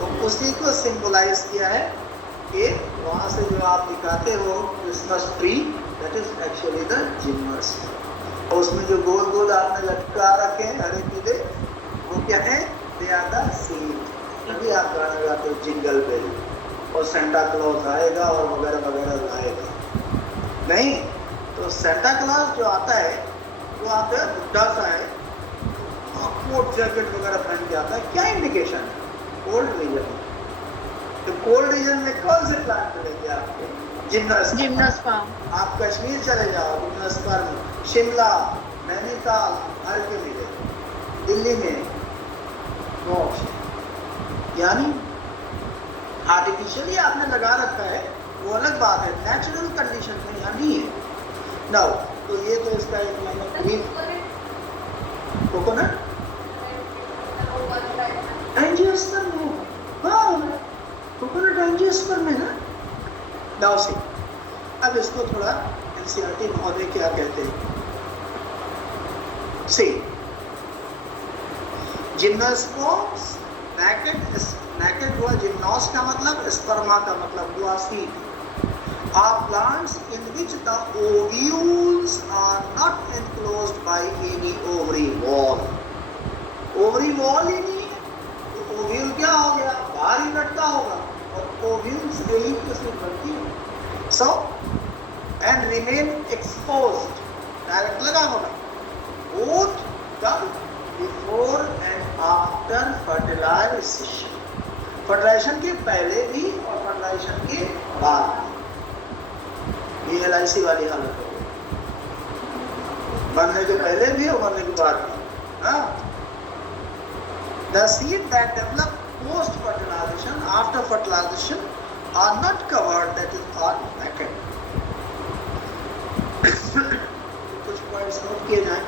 तो उसी को सिंबलाइज किया है कि वहाँ से जो आप दिखाते हो Christmas tree, that is actually the gymnosperm. और उसमें जो गोल गोल आपने लटका रखे हैं हरे पीले, वो क्या है? They are the seed. तभी आप गाना गाते हो जिंगल बेल, और सेंटा क्लॉज आएगा और वगैरह वगैरह लाएगा. नहीं, तो सेंटा क्लॉज जो आता है वो आता है बुढ़ा सा है, कोट जैकेट वगैरह पहन के आता है. क्या इंडिकेशन है? Cold region. तो कोल्ड रीजन में कौन से प्लांट मिलेंगे आपको? जिम्नोस्पर्म. आप कश्मीर चले जाओ, जिम्नोस्पर्म. शिमला, नैनीताल, हर के मिले. दिल्ली में नो ऑप्शन. यानी आर्टिफिशियली आपने लगा रखा है, वो अलग बात है. नेचुरल कंडीशन में यहाँ नहीं है. नाउ तो ये तो इसका एक मतलब कोकोनट एंजियोस्पर्म है. हाँ, कोकोनट एंजियोस्पर्म है ना. नाउ सी, अब इसको थोड़ा एनसीईआरटी महोदय क्या कहते हैं. सी, जिम्नोस्पर्म्स naked हुआ. जिम्नोस का मतलब, स्पर्मा का मतलब हुआ seed. Are plants in which the ovules are not enclosed by any ovary wall. Ovary wall ही नहीं है, तो ovule क्या हो गया? बाहर ही लटका होगा. और ovules यही किसमें बनती है? So and remain exposed. Direct लगा होगा. Both कब? Before and after fertilization. Fertilization के पहले भी और फर्टिलाइजेशन के बाद भी। ये LIC वाली हालत हो गई, बनने के पहले भी और बनने के बाद भी। हाँ, the seed that develop post fertilization after fertilization are not covered, that is are naked. कुछ पॉइंट्स नोट किए जाएं।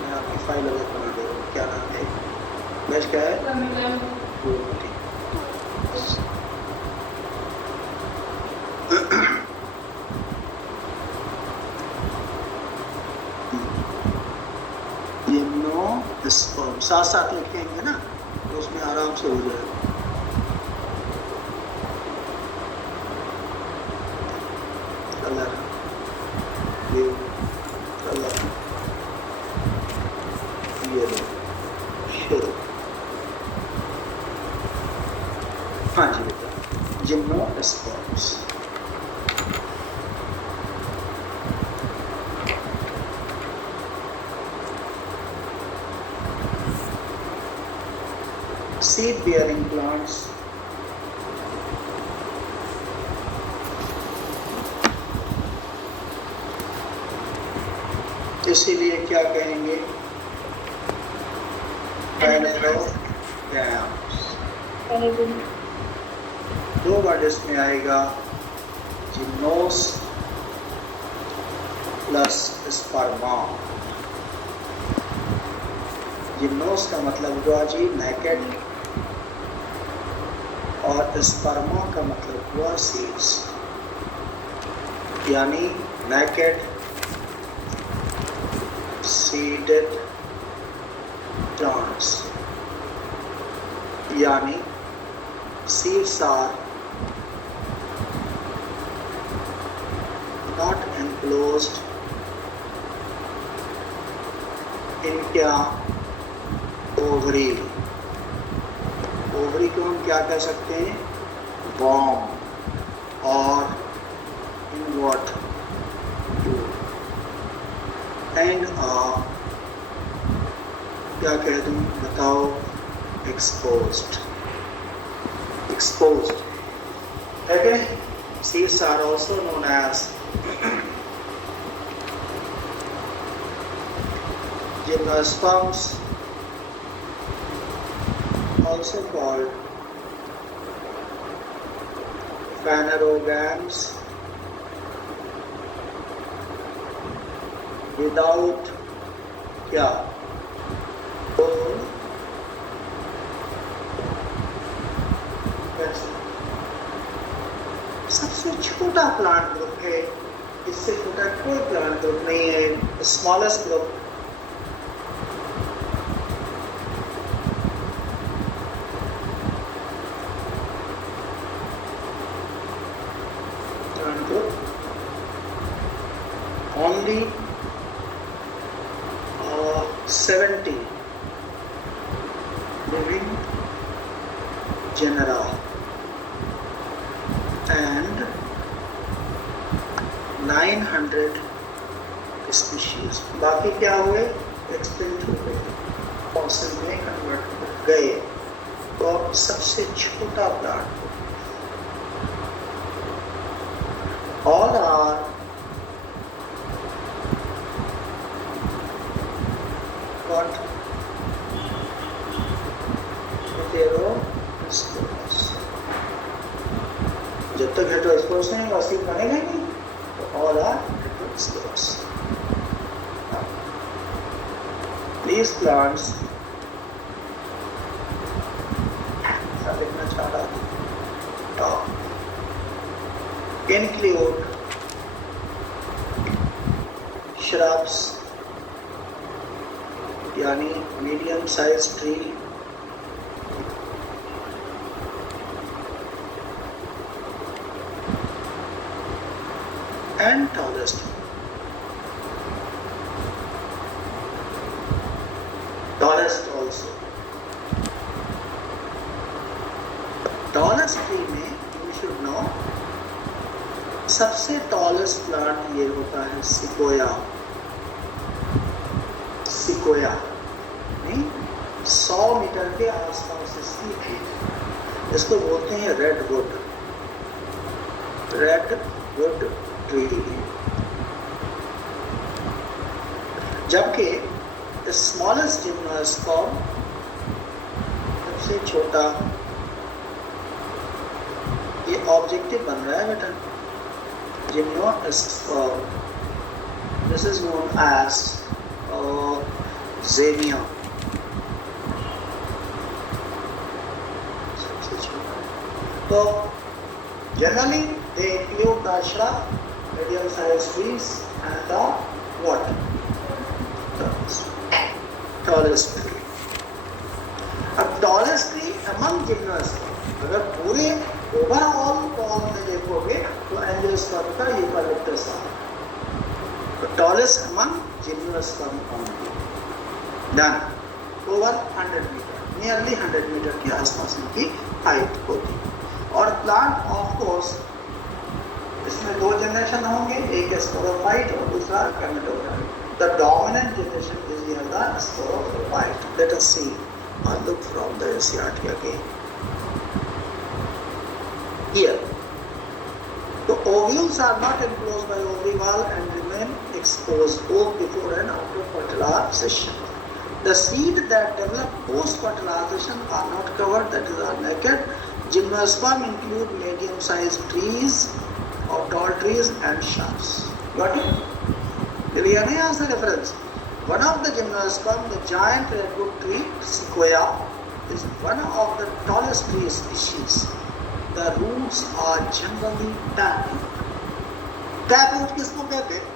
मैं आपकी फाइल अगर बना दे रहा हूँ, क्या नाम है, बैच क्या है, जिम्नोस्पर्म साथ साथ लिखेंगे ना तो उसमें आराम से हो जाएगा। कलर ब्लू, कलर येलो, शुरू। हाँ जी बेटा, जिम्नोस्पर्म्स। Seed bearing plants इसीलिए क्या कहेंगे, दो वर्ड इसमें आएगा, जिम्नोस प्लस स्पर्मा। जिम्नोस का मतलब हुआ जी नेकेड और स्पर्मा का मतलब हुआ सीड्स, यानी नेकेड सीडेड प्लांट्स, यानी seeds are not enclosed in क्या ओवरी। ओवरी को हम क्या कह सकते हैं, वॉर्म, और इन व्हाट एंड क्या कह दूं बताओ, एक्सपोज्ड। एक्सपोज्ड है कि नहीं। Seeds are also known as gymnosperms, also called phanerogams, without क्या bone, सबसे छोटा प्लांट ग्रुप है, इससे छोटा कोई प्लांट ग्रुप नहीं है, smallest group. Only 70 living genera and 900 species, बाकी क्या हुए, एक्सटिंक्ट हो गए, फॉसिल में कन्वर्ट हो गए। तो सबसे छोटा plant, all are what heterospores। जब तक हेटेरोस्पोर्स नहीं वसील बनेगा नहीं, तो all are heterospores। These plants लिखना चाह रहा था, include shrubs, यानी medium size tree, and tallest. Tallest also, tallest tree में यू शुड नो सबसे टॉलेस्ट प्लांट ये होता है सिकोया। सिकोया नहीं 100 मीटर के आसपास इसकी हाइट। इसको बोलते हैं रेडवुड ट्री। जबकि स्मॉलेस्ट जिम्नोस्पर्म सबसे छोटा, ये ऑब्जेक्टिव बन रहा है बेटा, gymnosperm, this is known as Zamia. तो generally they include the shrub, medium-sized trees and the what? Tallest tree. अब tallest tree among gymnosperm, अगर पूरे ओवरऑल फॉर्म में देखोगे तो एंजियोस्पर्म का यूकालिप्टस है। तो tallest among gymnosperm only. Done. Over 100 metre, nearly 100 metre के आसपास इनकी हाइट होगी। और प्लांट ऑफ कोर्स इसमें 2 जनरेशन होंगे, एक स्पोरोफाइट और दूसरा gametophyte. The dominant generation is here the sporophyte. Let us see और look from the NCERT again here. The ovules are not enclosed by ovary wall and remain exposed both before and after fertilization. The seed that develop post fertilization are not covered, that is, are naked. Gymnosperm include medium-sized trees or tall trees and shrubs. Got it? Clear nahi as a reference. One of the gymnosperm, the giant redwood tree, Sequoia, is one of the tallest tree species. The roots are generally taproot. Taproot किसको कहते हैं?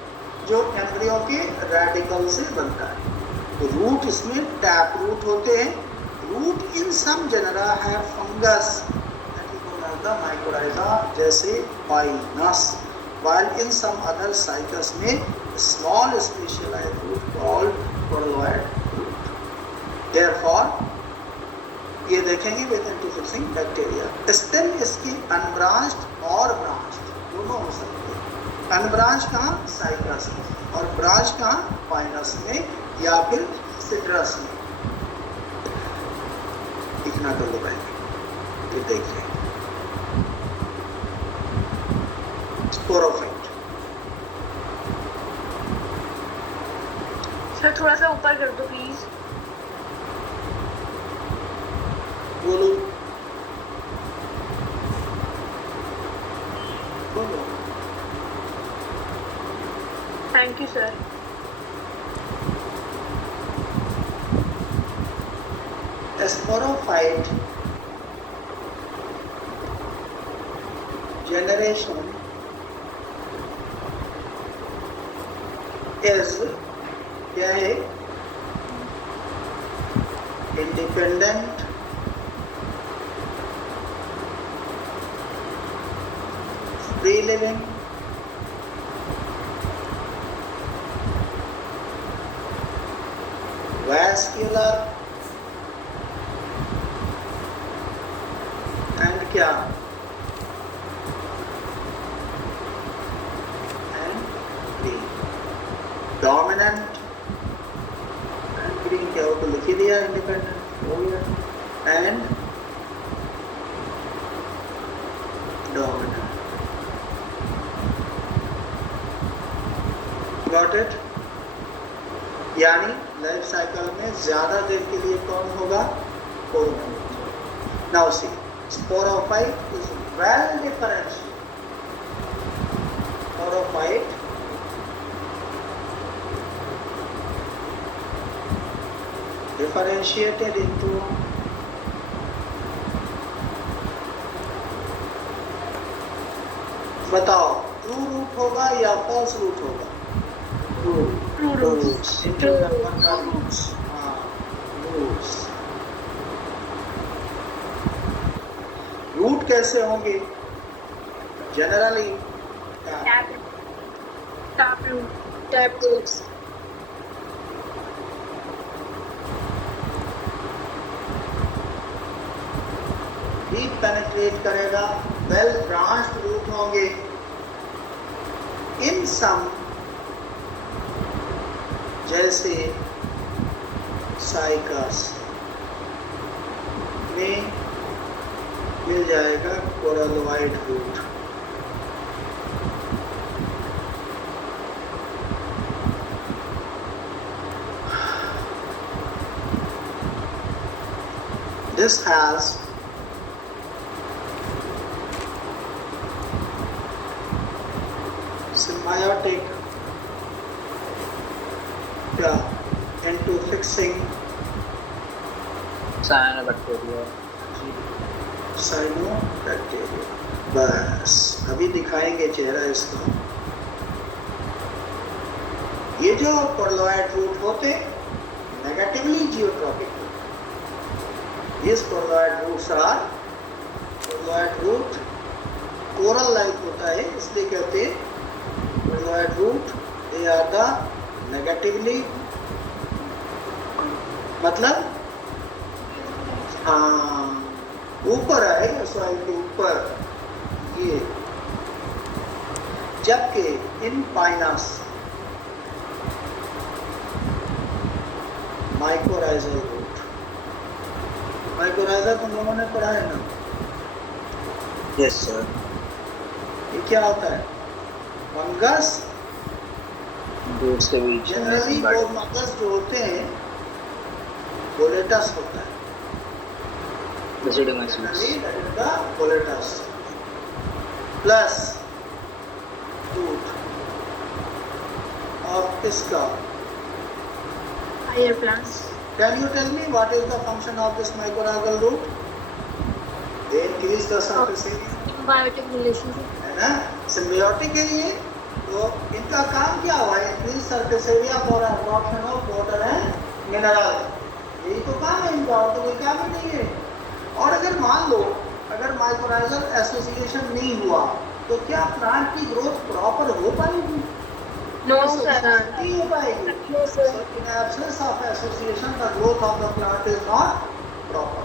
जो embryo के radical से बनता है। तो root इसमें टैपरूट होते हैं। रूट इन सम जेनरा है फंगस, द माइकोराइजा, जैसे Pinus, while in some other cycas में small specialized root called coraloid root. Therefore, ये देखेंगे with interfixing bacteria. स्टेम इसकी अनब्रांच्ड और ब्रांच्ड दोनों हो सकते हैं। अनब्रांच कहाँ? साइकस में, और ब्रांच कहाँ? पाइनस में या फिर सिट्रस में। इतना कर लो भाई, तो देख लें स्पोरोफाइट। सर थोड़ा सा ऊपर कर दो प्लीज। बोलो बोलो। Thank you sir. Sporophyte generation is क्या है? Independent free living vascular and क्या? डोमिनेंट एंड ग्रीन क्या हो तो लिख ही दिया, इंडिपेंडेंट हो गया, एंड डोमिनेंट। Got it? यानी लाइफ साइकिल में ज्यादा देर के लिए कौन होगा? Corona. Now see sporophyte is well differentiated. Sporophyte differentiated into बताओ, ट्रू रूट होगा या फॉल्स रूट होगा? True roots. रूट कैसे होंगे? Generally tap roots. Deep penetrate करेगा, वेल ब्रांच्ड रूट होंगे। इन सम जैसे साइकस में मिल जाएगा कोरलोइड root. This has symbiotic into fixing cyanobacteria. Cyanobacteria. बस अभी दिखाएंगे चेहरा इसका। ये जो कोरलोइड रूट होते negatively geotropic, These colloid roots are colloid root coral like होता है, इसलिए कहते हैं colloid root। they are the negatively, मतलब हाँ ऊपर आएगा सॉइल के ऊपर ये, जबकि इन पाइनस माइकोराइजल रूट, माइकोराइजल तुम लोगों ने पढ़ा है ना? Yes sir. ये क्या होता है? फंगस। दूर से भी जनरली वो फंगस जो होते हैं बोलेटस होता है, बोलेटस प्लस रूट ऑफ इसका higher plants. Can you tell me what is the function of this mycorrhizal root? They increase the surface area, Symbiotic relationship. है ना? सिम्बियोटिक है ये, तो इनका काम क्या हुआ? Increase surface area for absorption of water and mineral. यही तो काम है इनका, और तो कोई काम ही नहीं है। और अगर मान लो अगर माइकोराइजल एसोसिएशन नहीं हुआ तो क्या प्लांट की ग्रोथ प्रॉपर हो पाएगी? No sir. नहीं हो पाएगी। No sir. In absence of association, the growth of the plant is not proper.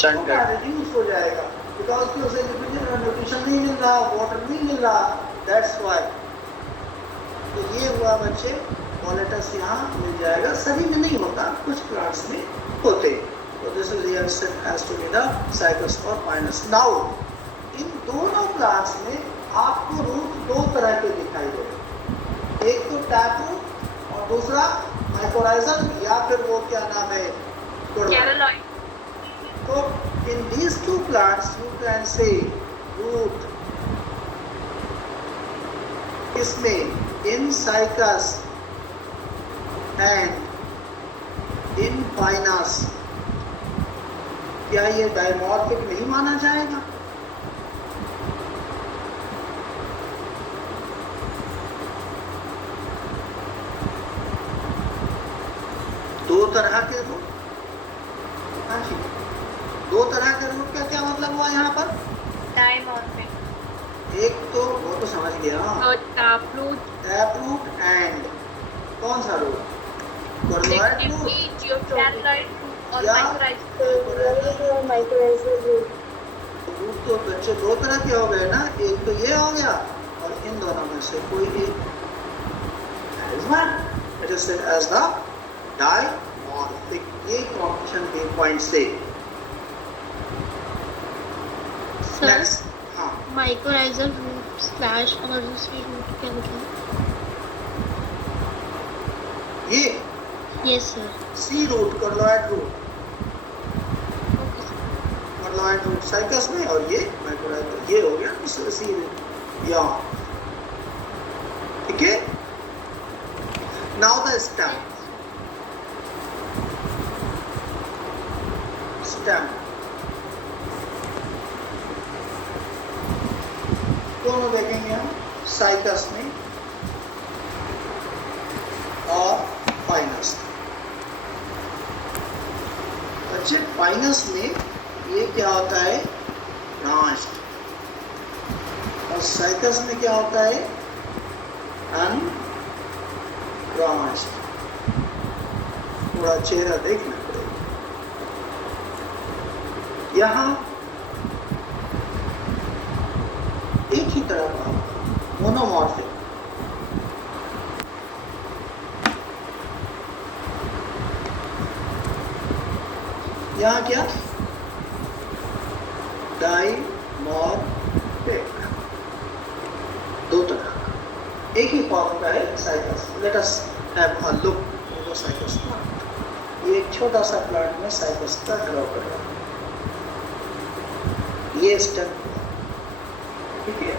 Stunted. Reduce हो जाएगा बिकॉज कि उसे न्यूट्रिशन नहीं मिल रहा, वाटर नहीं मिल रहा, दैट्स व्हाई। तो ये हुआ बच्चे, बोलेटस यहाँ मिल जाएगा। सभी में नहीं होता, कुछ प्लांट्स में होते। तो this is reaction has to be the Cycas और पाइनस। नाउ इन दोनों प्लांट्स में आपको रूट दो तरह के दिखाई देंगे, एक तो टैप रूट और दूसरा माइकोराइजल, या फिर वो क्या नाम है, Caroloid. तो in these two plants you can say root इसमें in cycas and in pinus, क्या ये डाइमॉर्फिक नहीं माना जाएगा? दो तरह के रूट, हाँ जी, दो तरह के रूट का क्या मतलब हुआ यहाँ पर? Dimorphic. एक तो वो तो समझ गया, Taproot. टैप रूट एंड कौन सा root? Coralloid root Negatively geotrophic. और या mycorrhizal root. रूट तो बच्चे दो तरह के हो गए ना, एक तो ये हो गया और इन दोनों में से कोई एक। It is said as the dimorphic। ये कॉम्पिटिशन के पॉइंट से Sir, नेक्स्ट, हाँ mycorrhizal root slash और दूसरी root क्या मतलब? ये Yes sir. सी root, coralloid root, coralloid root cycas में, और ये माइकोराइजल, ये हो गया सी रूट या, ठीक है। नाउ द स्टेम, स्टेम दोनों देखेंगे हम, साइकस में और पाइनस। बच्चे पाइनस में ये क्या होता है? ब्रांच्ड। और साइकस में क्या होता है? अनब्रांच्ड। थोड़ा चेहरा देखना पड़ेगा। यहाँ एक ही तरह का मोनोमॉर्फिक, यहाँ क्या डाइमॉर्फिक, दो तरह का, एक ही फॉर्म का है cycas. Let us have a look into cycas plant. ये एक छोटा सा प्लांट में साइकस का ड्रॉ कर रहा हूँ। ये स्टेम, ठीक है,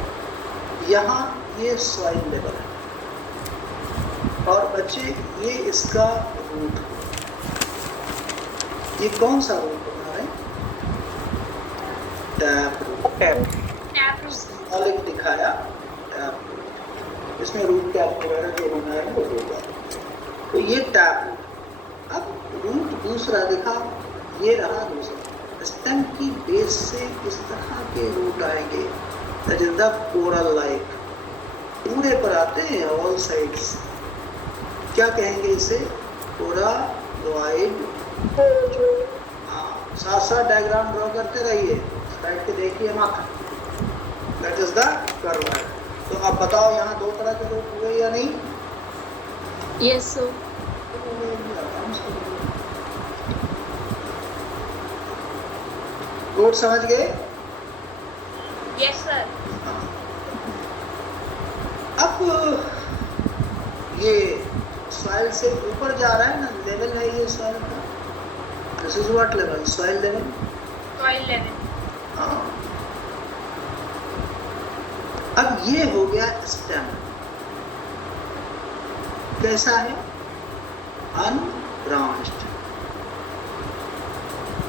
यहाँ ये सॉइल लेवल है और बच्चे ये इसका रूट, ये कौन सा रूट बना रहे हैं? Tap root. अलग दिखाया टैप रूट, इसमें रूट टैप वगैरह जो बना है वो होगा। तो ये टैप रूट। अब रूट दूसरा दिखा, ये रहा दूसरा। स्टेम की बेस से इस तरह के रूट आएंगे, that is the coral like, पूरे पर आते हैं ऑल साइड्स। क्या कहेंगे इसे? कोरालोइड। हाँ, साथ साथ डायग्राम ड्रॉ करते रहिए, साइड के देखिए मत। That is the curve. तो अब बताओ यहाँ दो तरह के रूट हुए या नहीं? Yes sir. रूट समझ गए? Yes sir. अब ये सॉइल से ऊपर जा रहा है ना, लेवल है ये सॉइल का। This is what level? Soil level. Soil level. हाँ, अब ये हो गया स्टेम। कैसा है? अनब्रांच्ड।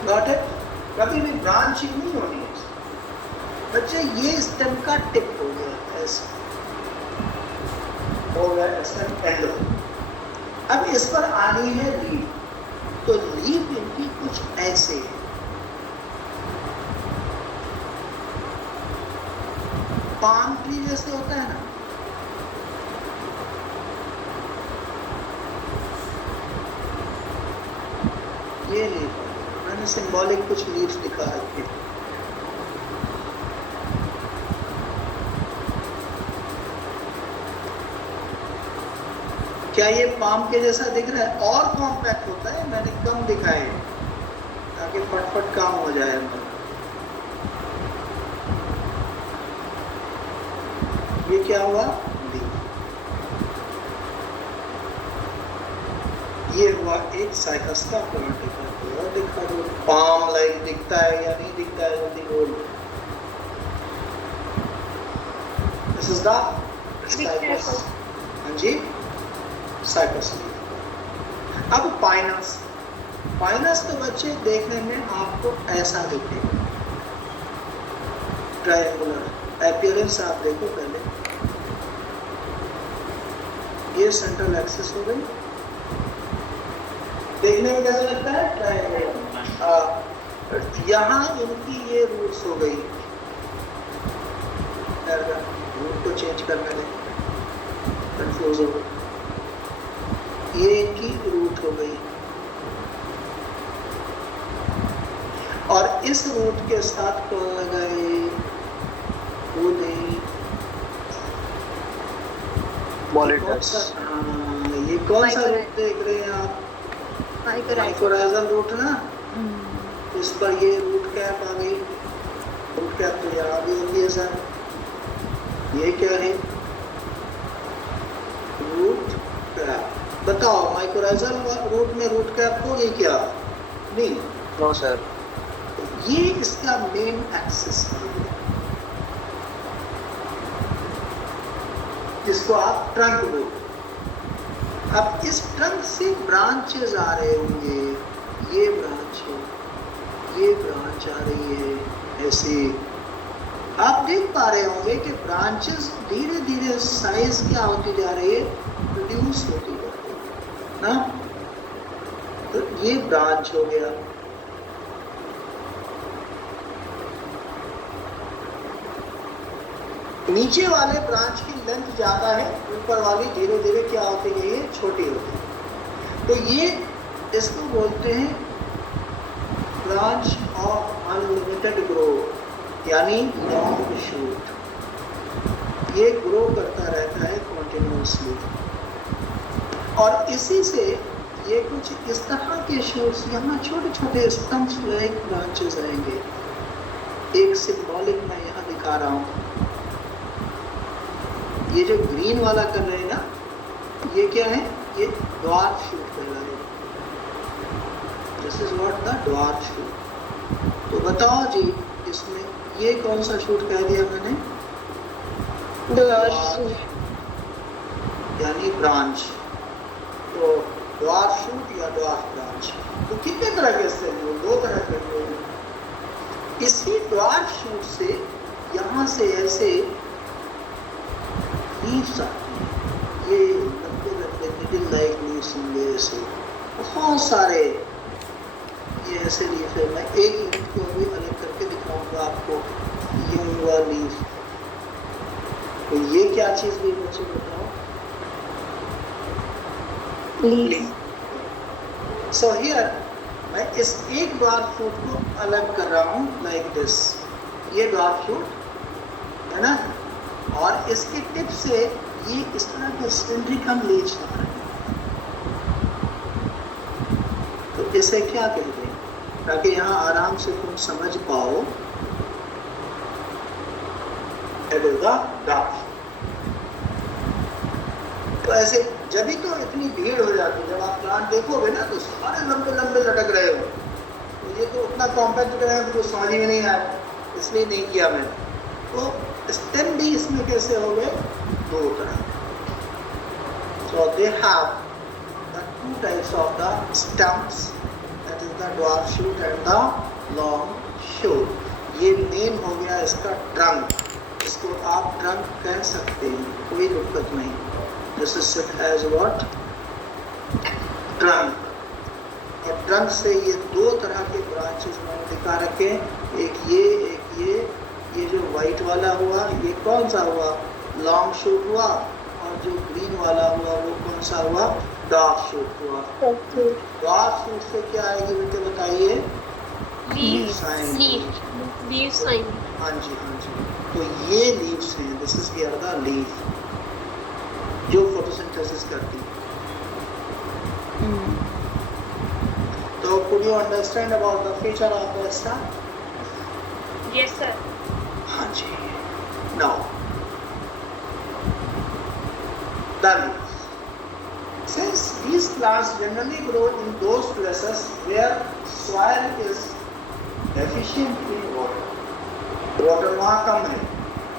Got it? कभी भी ब्रांचिंग नहीं होनी है बच्चे। ये स्टेम का टिप हो गया, ऐसा हो गया स्टेम एंड। अब इस पर आनी है लीफ, तो लीफ इनकी कुछ ऐसे है। पाम ट्री जैसे होता है ना, ये लीफ है। मैंने सिंबॉलिक कुछ लीव्स दिखा रखी। क्या ये पाम के जैसा दिख रहा है? और कॉम्पैक्ट होता है, मैंने कम दिखाए ताकि फटफट काम हो जाए हमारा। ये क्या हुआ? ये हुआ एक साइकस का प्लांट दिखा दो। पाम लाइक दिखता है या नहीं दिखता है? जल्दी बोल। This is the cycas. हाँ जी, साइकस। अब पाइनस। पाइनस तो बच्चे देखने में आपको ऐसा दिखेगा, ट्रायंगुलर। अपीयरेंस आप देखो पहले, ये सेंट्रल एक्सिस हो गई, देखने में कैसा लगता है? ट्रायंगुलर। यहाँ इनकी ये रूट्स हो गई, रूट को चेंज करने दें, कंफ्यूज हो गई। ये इनकी रूट हो गई और इस रूट के साथ कौन लगाए? वो नहीं, ये कौन सा रूट देख रहे हैं आप? माइकोराइजल रूट ना। इस पर ये रूट कैप आ गई। रूट कैप तो यहाँ भी होती है सर। ये क्या है? Root cap. बताओ, माइकोराइजल रूट में रूट कैप होगी क्या? नहीं। No sir. ये इसका मेन एक्सिस है, जिसको आप ट्रंक बोलते। अब इस ट्रंक से ब्रांचेस आ रहे होंगे, ये ब्रांच है, ये ब्रांच आ रही है, ऐसे आप देख पा रहे होंगे कि ब्रांचेस धीरे धीरे साइज क्या होती जा रही है? रिड्यूस होती जा रही है ना। तो ये ब्रांच हो गया। नीचे वाले ब्रांच की लेंथ ज्यादा है, ऊपर वाली धीरे धीरे क्या होती गई है? छोटी होती है। तो ये इसको बोलते हैं ब्रांच ऑफ अनलिमिटेड ग्रोथ, यानी लॉन्ग शूट। ये ग्रो करता रहता है कंटिन्यूअसली और इसी से ये कुछ इस तरह के शूट्स, यहाँ छोटे छोटे स्टम्प्स लाइक ब्रांचेस आएंगे। एक सिंबॉलिक मैं यहाँ दिखा रहा हूँ। ये जो ग्रीन वाला कर रहे हैं ना, ये क्या है? ये ड्वार्फ शूट कहलाएगा। This is what the dwarf shoot. तो बताओ जी, इसमें ये कौन सा शूट कह दिया मैंने? यानी ब्रांच। तो ड्वार्फ शूट या ड्वार्फ ब्रांच। तो कितने तरह के सेल हो? 2 तरह के हो। इसी ड्वार्फ शूट से यहाँ से ऐसे लीव्स आती हैं। ये लंबे लंबे मिडिल लाइक लीव्स होंगे ऐसे, बहुत सारे ये ऐसे लीफ है। मैं एक यूनिट को अभी अलग करके दिखाऊंगा आपको। ये हुआ लीफ। तो ये क्या चीज भी बच्चे बताओ? लीफ। सो हियर मैं इस एक ड्वार्फ शूट को अलग कर रहा हूँ लाइक दिस। ये ड्वार्फ शूट है ना, और इसके टिप से ये इस तरह के सिलिंड्रिकल लीव्स आ रहे हैं। तो इसे क्या कहते हैं, ताकि यहाँ आराम से तुम समझ पाओ? तो ऐसे जब भी तो इतनी भीड़ हो जाती है, जब आप प्लांट देखोगे ना तो सारे लंबे लंबे लटक रहे हो। तो ये तो उतना कॉम्पैक्ट कर रहे हैं तो समझ में नहीं आया, इसलिए नहीं किया मैंने। तो स्टेम भी इसमें कैसे हो गए? 2 तरह। So they have the 2 types of the stems, that is the dwarf shoot and the long shoot. ये मेन हो गया इसका ट्रंक। इसको आप ट्रंक कह सकते हैं, कोई दिक्कत नहीं। This is it as what? Trunk. और ट्रंक से ये 2 तरह के ब्रांचेस मैंने दिखा रखे हैं। एक ये जो व्हाइट वाला हुआ, ये कौन सा हुआ? लॉन्ग शूट हुआ। और जो ग्रीन वाला हुआ वो कौन सा हुआ? डार्क शूट हुआ। डार्क शूट से क्या आएगी बेटे बताइए? लीव्स आएंगे। हाँ जी, हाँ जी। तो ये लीव्स हैं। This is here the leaf जो फोटोसिंथेसिस करती है। तो could you understand about the feature of the star? Yes, sir. हाँ जी। Now, the leaves. Since these plants generally grow in those places where soil is deficient in water, water वहाँ कम है,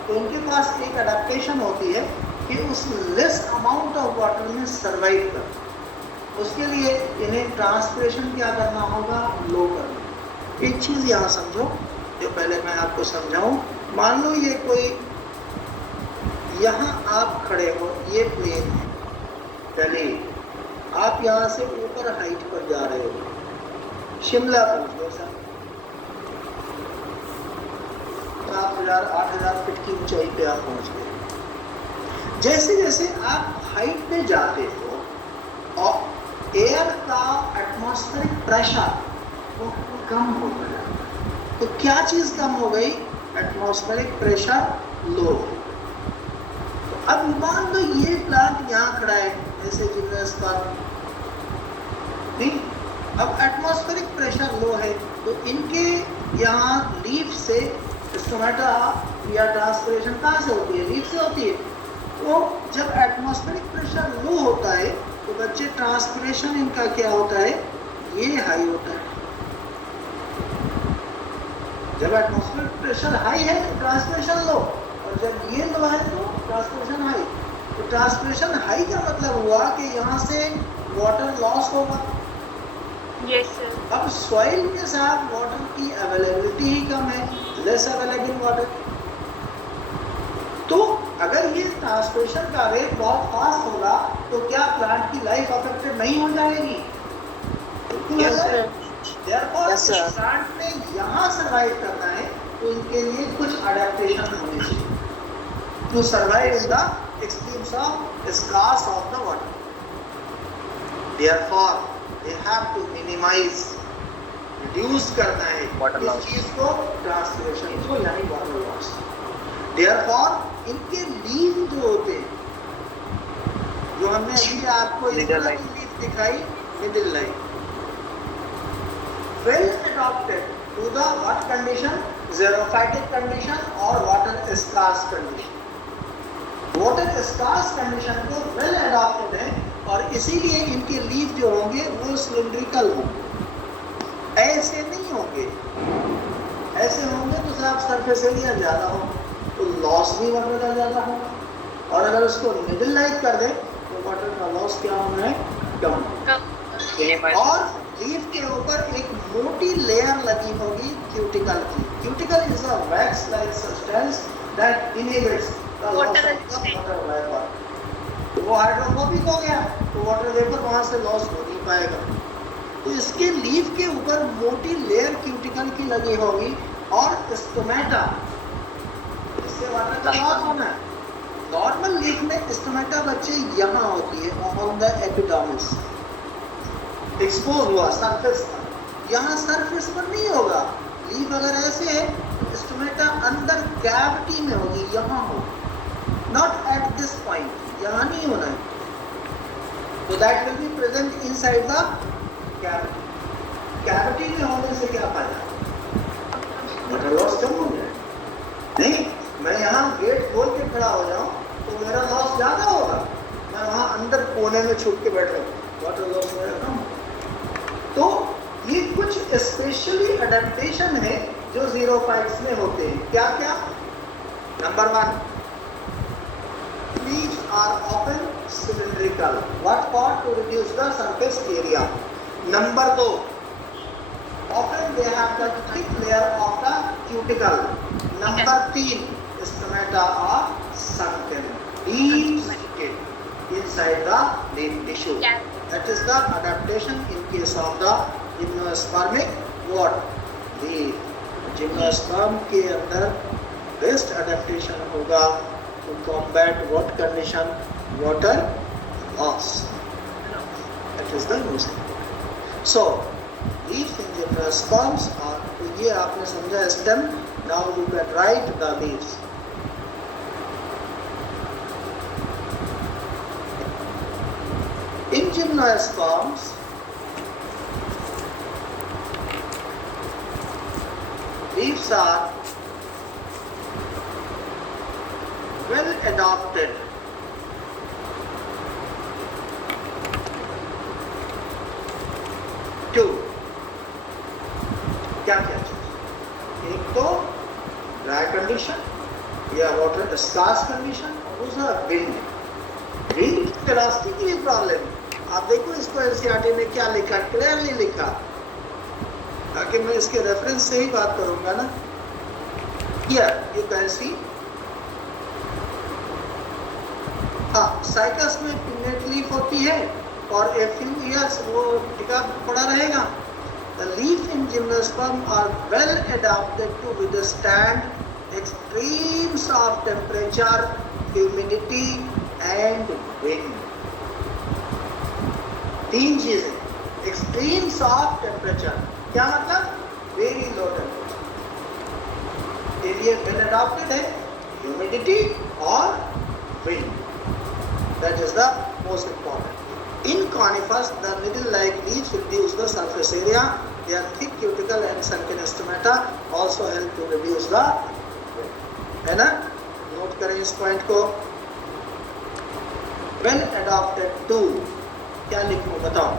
तो उनके पास एक adaptation होती है कि उस लेस अमाउंट ऑफ वाटर में सर्वाइव कर। उसके लिए इन्हें ट्रांसपिरेशन क्या करना होगा? लो करना। एक चीज़ यहाँ समझो, जो पहले मैं आपको समझाऊं। मान लो ये कोई, यहाँ आप खड़े हो, ये प्लेन है दिल्ली, आप यहाँ से ऊपर हाइट पर जा रहे हो, शिमला पहुँच गए सर, 7,000-8,000 फीट की ऊंचाई पे आप पहुँच गए। जैसे जैसे आप हाइट पे जाते हो और एयर का एटमॉस्फेरिक प्रेशर वो कम हो गया। तो क्या चीज कम हो गई? Atmospheric pressure low. तो अब मान लो ये प्लांट यहाँ खड़ा है ऐसे जिम्नस पर, ठीक। अब एटमॉस्फेरिक प्रेशर लो है तो इनके यहाँ लीफ से स्टोमेटा या ट्रांसपिरेशन कहाँ से होती है? लीफ से होती है। तो जब एटमॉस्फेरिक प्रेशर लो होता है तो बच्चे ट्रांसपिरेशन इनका क्या होता है? ये हाई होता है। जब एटमॉस्फेरिक प्रेशर हाई है तो ट्रांसपिरेशन लो, और जब ये लो है तो ट्रांसपिरेशन हाई। तो ट्रांसपिरेशन हाई का मतलब हुआ कि यहाँ से वाटर लॉस होगा। Yes, sir. अब सॉइल के साथ वाटर की अवेलेबिलिटी ही कम है, लेस अवेलेबल वाटर। तो अगर ये ट्रांसपिरेशन का रेट बहुत फास्ट होगा तो क्या प्लांट की लाइफ अफेक्टेड नहीं हो जाएगी? Yes, sir. Yes, sir. Plant ने यहाँ सर्वाइव करना है तो इनके लिए कुछ अडेप्टेशन होने चाहिए to survive in the extremes of scarce of the water. Therefore, they have to minimize, reduce करना है इस चीज को, ट्रांसपिरेशन को, यानी वाटर लॉस। Therefore, इनके लीफ जो होते हैं, जो हमने अभी आपको इस तरह की लीफ दिखाई, middle line. Well adapted to the what condition? Xerophytic condition or water scarce condition. Water scarce condition को वेल अडॉप्टेड है और इसीलिए इनके लीफ जो होंगे वो सिलिंड्रिकल होंगे, ऐसे नहीं होंगे। ऐसे होंगे तो साहब सरफेस एरिया ज़्यादा हो तो लॉस भी वाटर का ज़्यादा होगा, और अगर उसको मिडिल लाइट कर दें तो वाटर का लॉस क्या होना है? कम। और लीफ के ऊपर एक मोटी लेयर लगी होगी क्यूटिकल की। Cuticle is a wax like substance that inhibits water vapour. तो वो हाइड्रोफोबिक हो गया तो वाटर वेपर वहां से लॉस हो नहीं पाएगा। तो इसके लीफ के ऊपर मोटी लेयर क्यूटिकल की लगी होगी और स्टोमेटा, इससे वाटर का लॉस होना है। नॉर्मल लीफ में स्टोमेटा बच्चे यहाँ होती है ऑन द एपिडर्मिस, एक्सपोज हुआ सरफेस पर। यहाँ सरफेस पर नहीं होगा। लीफ अगर ऐसे है तो स्टोमेटा अंदर कैविटी में होगी, यहाँ होगी, नॉट एट दिस पॉइंट, यहाँ नहीं होना है। तो that will be present inside the cavity. Cavity में होने से क्या फायदा? वाटर लॉस कम हो जाए। नहीं, मैं यहाँ गेट खोल के खड़ा हो जाऊँ तो मेरा लॉस ज़्यादा होगा। मैं वहाँ अंदर कोने में छुप के बैठ रहा हूँ, वाटर लॉस मेरा कम होगा। तो ये कुछ स्पेशली अडेप्टेशन है जो ज़ीरोफाइट्स में होते हैं। क्या क्या? Number 1, leaves are often cylindrical. What for? To reduce the surface area. Number 2, often they have the thick layer of the cuticle. Number 3, stomata are sunken, deep seated inside the leaf tissue. That is the adaptation in case of the gymnospermic what leaf. Gymnosperm के अंदर best adaptation होगा to combat what condition? Water loss. That is the most important. So, leaf in gymnosperms are, तो ये आपने समझा stem. Now you can write the leaves. In gymnosperms, leaves are well adapted to क्या क्या चीज? एक तो ड्राई कंडीशन या वाटर स्कार्स कंडीशन, और दूसरा विंड। Wind elasticity problem. आप देखो इसको एनसीईआरटी में क्या लिखा, क्लियरली लिखा, ताकि मैं इसके रेफरेंस से ही बात करूंगा ना। हियर यू कैन सी, हाँ, साइकस में पिन्नेट लीफ होती है और ए फ्यू ईयर्स वो टिका पड़ा रहेगा। The leaf in gymnosperm are well adapted to withstand extremes of temperature, humidity and wind. 3 चीजें। एक्सट्रीम्स ऑफ टेम्परेचर क्या मतलब? वेरी लो टेम्परेचर के लिए वेल अडॉप्टेड है, ह्यूमिडिटी और wind. That is the most important. In conifers, the needle-like leaves reduce the surface area. Their thick cuticle and sunken stomata also help to reduce the weight. है ना? Note करें इस point को। Well adapted to, क्या लिखूं बताओ?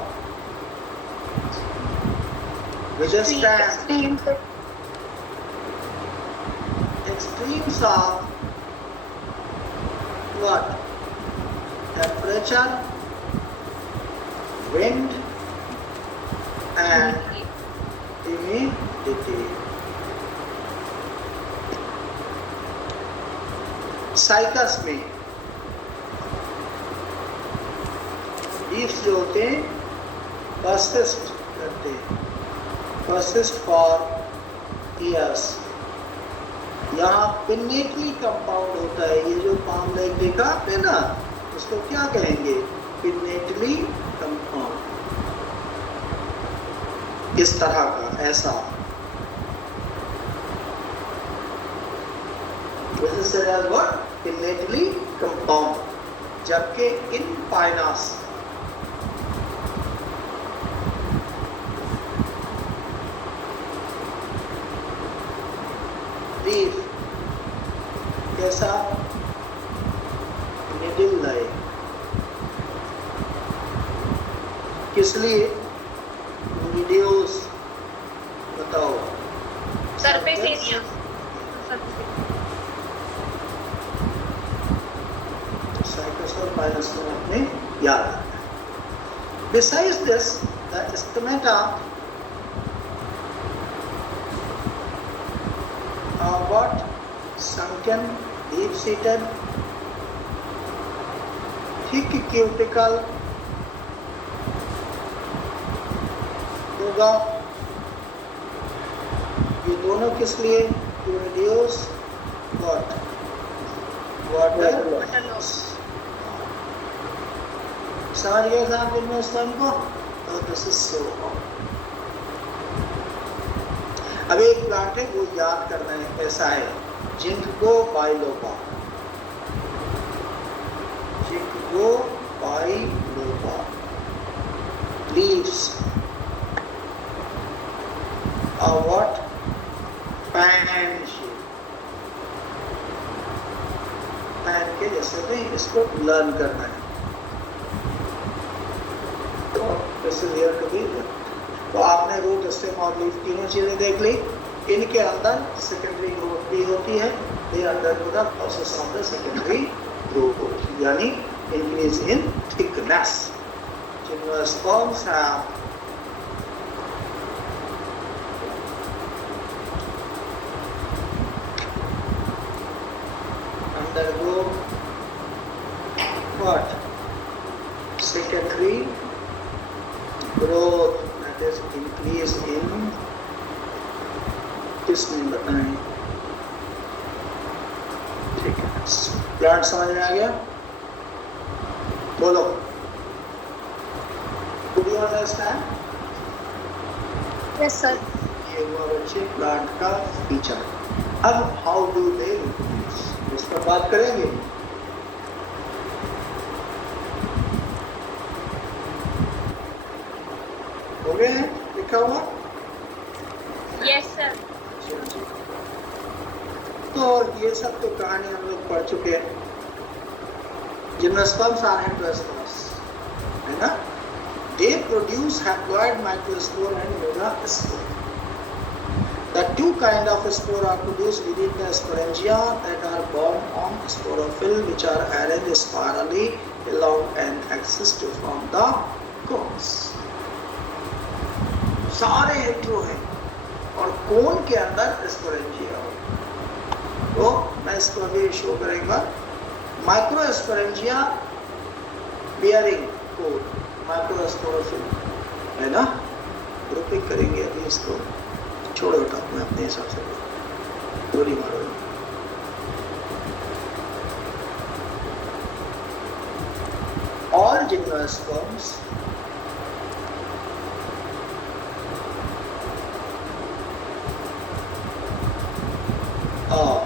Withstand extremes of what? Temperature, wind and humidity. Cycas में leaves जो होते हैं परसिस्ट करते हैं, परसिस्ट फॉर ईयर्स। यहाँ पिन्नेटली कंपाउंड होता है। ये जो पाम लाइक देखा आपने ना, उसको क्या कहेंगे? Pinnately compound. इस तरह का, ऐसा। This is said as what? Pinnately compound. जबकि इन पाइनस लीफ कैसा, निडिल लाइक, किस लिए, रिड्यूस, बताओ, सरफेस एरिया, साइटस और पाइलस में आपने याद रखना है. Besides this, the stomata are what? Sunken, deep-seated, thick cuticle होगा. ये दोनों किस लिए? To reduce what? Water loss. समझ गए साहब इनमें स्तंभ को? तो दिस इज सो. अब एक प्लांट है वो याद करना है कैसा है. Ginkgo biloba, ginkgo biloba, leaves are what? Fan shape. Fan के जैसे भी इसको लर्न करना है. तो आपने रूट, स्टेम और लीफ तीनों चीजें देख ली. इनके अंदर सेकेंडरी ग्रोथ भी होती है. They undergo the process of the secondary growth, यानी increase in thickness. Gymnosperms have undergo what? Secondary growth, that is increase in, किसने बताएं? ठीक है, प्लांट समझ में आ गया? बोलो. Could you understand? Yes sir. ये हुआ बच्चे प्लांट का फीचर. अब हाउ डू दे रिप्रोड्यूस, इस पर बात करेंगे. हो गए हैं लिखा हुआ? Yes sir. तो ये सब तो कहानी हम लोग पढ़ चुके हैं. जिम्नोस्पर्म्स आर एंडोस्पर्म्स, है ना? They produce haploid microspore and megaspore. The two kind of spore are produced within the sporangia that are borne on sporophyll, which are arranged spirally along an axis to form the cones. सारे hetero हैं और कोन के अंदर sporangia हो. तो मैं इसको अभी शो करेंगे. माइक्रोस्पोरेंजिया बियरिंग कोन, माइक्रोस्पोरोफिल, है ना? ग्रुपिंग करेंगे अभी इसको. छोड़ो हटाओ, मैं अपने हिसाब से गोली मारो. All gymnosperms are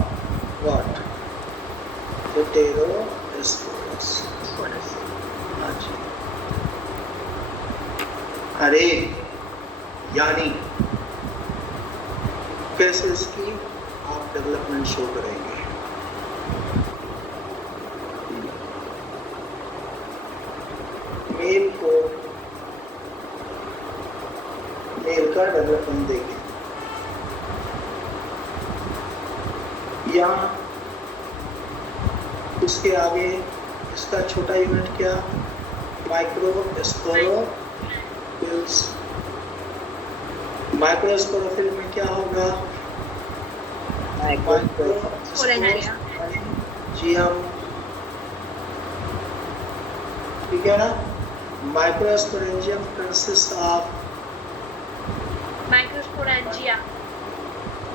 what? Heterosporous. हाँ जी. अरे यानी कैसे इसकी आप डेवलपमेंट शो करेंगे. मेल को, मेल का डेवलपमेंट देखें. यहाँ इसके आगे इसका छोटा यूनिट क्या? माइक्रोस्पोरोफिल्स. माइक्रोस्पोरोफिल में क्या होगा? माइक्रोस्पोरेंजियम, ठीक है ना? Microsporangium consist of microsporangia.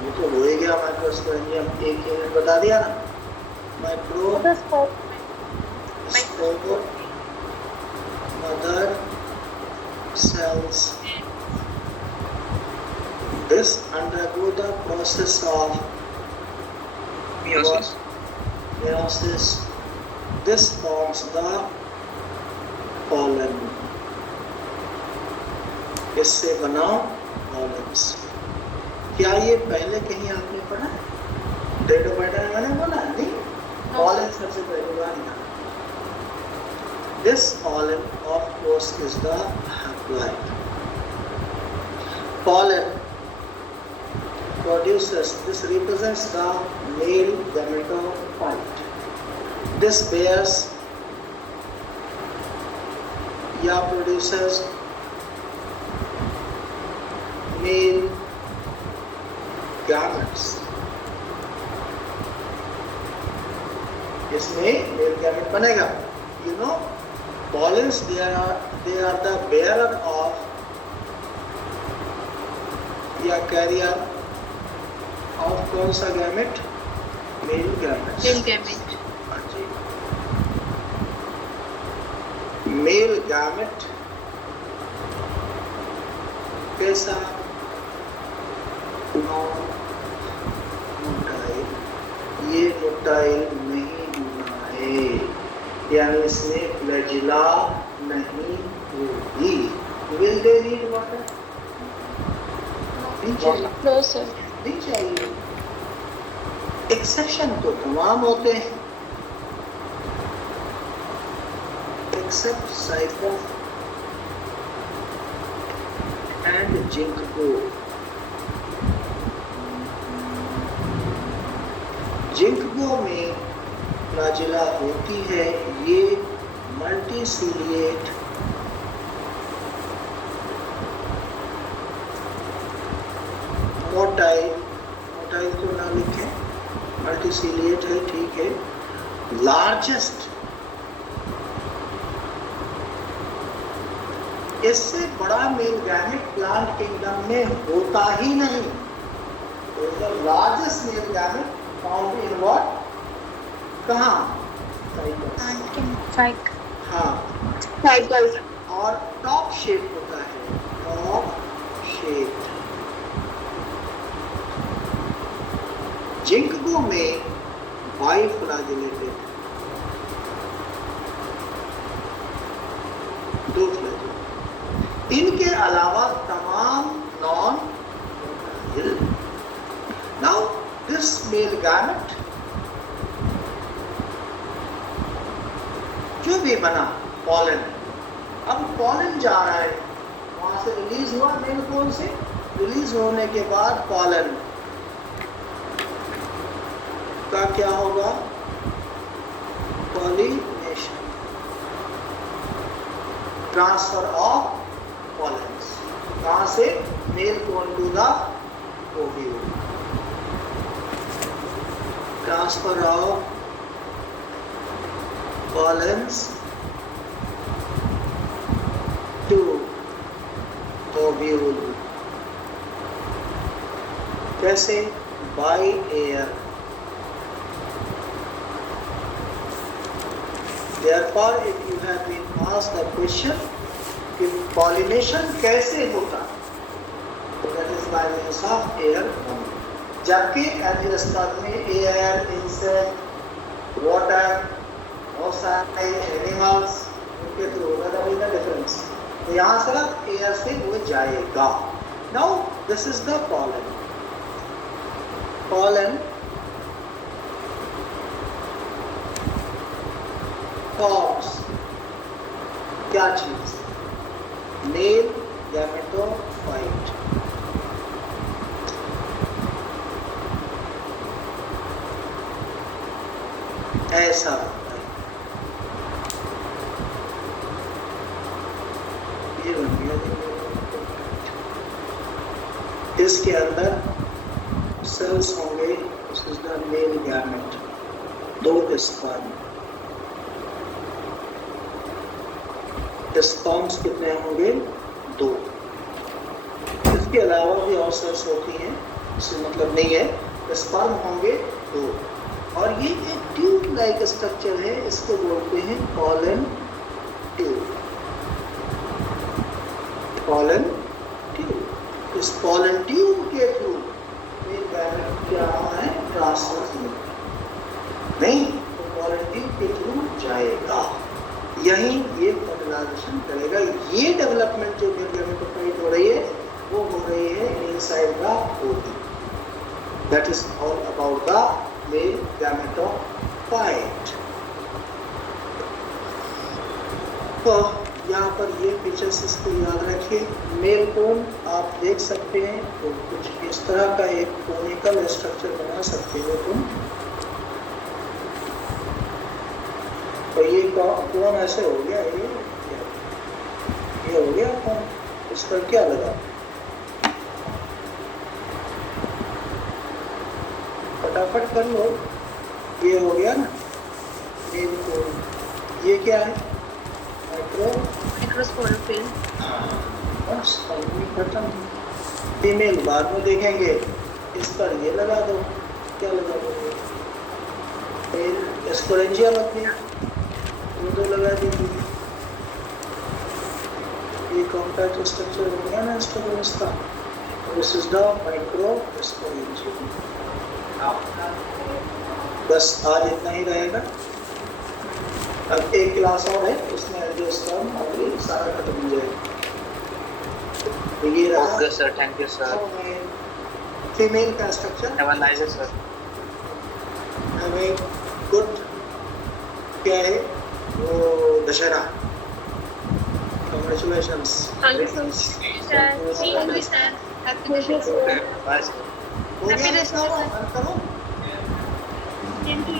ये तो हो ही गया. माइक्रोस्पोरेंजियम एक यूनिट बता दिया ना. Microspore, mother cells. This undergo the process of meiosis. Meiosis. This forms the pollen. इससे बना pollens. क्या ये पहले कहीं आपने पढ़ा है? टेट्रोपाइटा मैंने बोला नहीं, pollen सबसे पहली बार यहाँ. This pollen of course is the haploid. Pollen produces, this represents the male gametophyte. This bears या produces male gametes. इसमें male gamete बनेगा. You know, pollens they are the bearer of या carrier of कौन सा gamete? Male gametes. Male gamete. हाँ जी. Male gamete कैसा? Motile. ये motile नहीं होना है, यानी इसमें फ्लैजिला नहीं होगी. Will they need water? नहीं चाहिए. No, sir. नहीं चाहिए. एक्सेप्शन तो तमाम होते हैं, except Cyprus and ginkgo. Ginkgo में फ्लैजिला होती है. ये मल्टीसिलिएट मोटाइल तो ना लिखें, मल्टीसिलिएट है, ठीक है. लार्जेस्ट, इससे बड़ा मेल गैमेट प्लांट किंगडम में होता ही नहीं. Largest male gamete found in what? कहाँ? Spike. हाँ. Cycle. और टॉप शेप होता है, टॉप शेप. जिंकगो में बाइफ्लैजिलेटेड, दो फ्लैजिल. इनके अलावा तमाम non. Now this male gamete जो भी बना पॉलन, अब पॉलन जा रहा है, वहां से रिलीज हुआ मेल कोन से. रिलीज होने के बाद पॉलन का क्या होगा? Pollination, transfer of pollens. कहां से? Male cone to the ovule. Transfer of pollens to ovule. कैसे? By air. Therefore, if you have been asked the question कि pollination कैसे होता, तो that is by means of air only. जबकि angiosperm में air, insect, water, बहुत सारे animals उनके थ्रू होगा. that is the difference. तो यहाँ सिर्फ air से वो जाएगा. Now this is the pollen. Pollen forms क्या चीज? Male gametophyte. ऐसा ये बन गया. इसके अंदर सेल्स होंगे. This is the male gamete. दो स्पर्म. स्पर्म्स कितने होंगे? दो. इसके अलावा भी और सेल्स होती हैं, इससे मतलब नहीं है. स्पर्म होंगे दो. और ये एक ट्यूब लाइक स्ट्रक्चर है, इसको बोलते हैं पॉलन ट्यूब. Pollen tube. इस पॉलन ट्यूब के थ्रू क्या है? ट्रांसफर नहीं, तो पॉलन ट्यूब के थ्रू जाएगा. यही ये फर्टिलाइजेशन करेगा. ये डेवलपमेंट जो गैमेटोफाइट हो रही है वो हो रही है inside the ovule. That is all about the male gametophyte. तो यहाँ पर ये फीचर्स इसको याद रखिए। मेल कोन आप देख सकते हैं तो कुछ इस तरह का एक कोनिकल स्ट्रक्चर बना सकते हो तुम। तो ये कौन ऐसे हो गया, ये हो गया कौन, इस पर क्या लगा, फटाफट कर लो, ये हो गया ना मेल कोन। ये क्या है, माइक्रोस्पोरल फिल्म। बस खत्म। फीमेल बाद में देखेंगे। इस पर ये लगा दो, क्या लगा दोगे, स्पोरेंजिया अपनी वो दो लगा देंगे। ये कॉम्पैक्ट स्ट्रक्चर हो गया ना स्ट्रक्चर इसका। This is the microsporangia. बस आज इतना ही रहेगा। अब एक क्लास और है, उसमें एड्रेस टर्म और ये सारा खत्म हो जाएगा। तो ये रहा okay sir, thank you sir. Female का structure. Have a nice day sir. Have a good, क्या है वो, Dussehra. Congratulations. Thank you so much, sir. Thank you, sir. Happy Dashain. Bye sir. हो गया Happy ना, Dashain, sir. बंद करो। Thank you.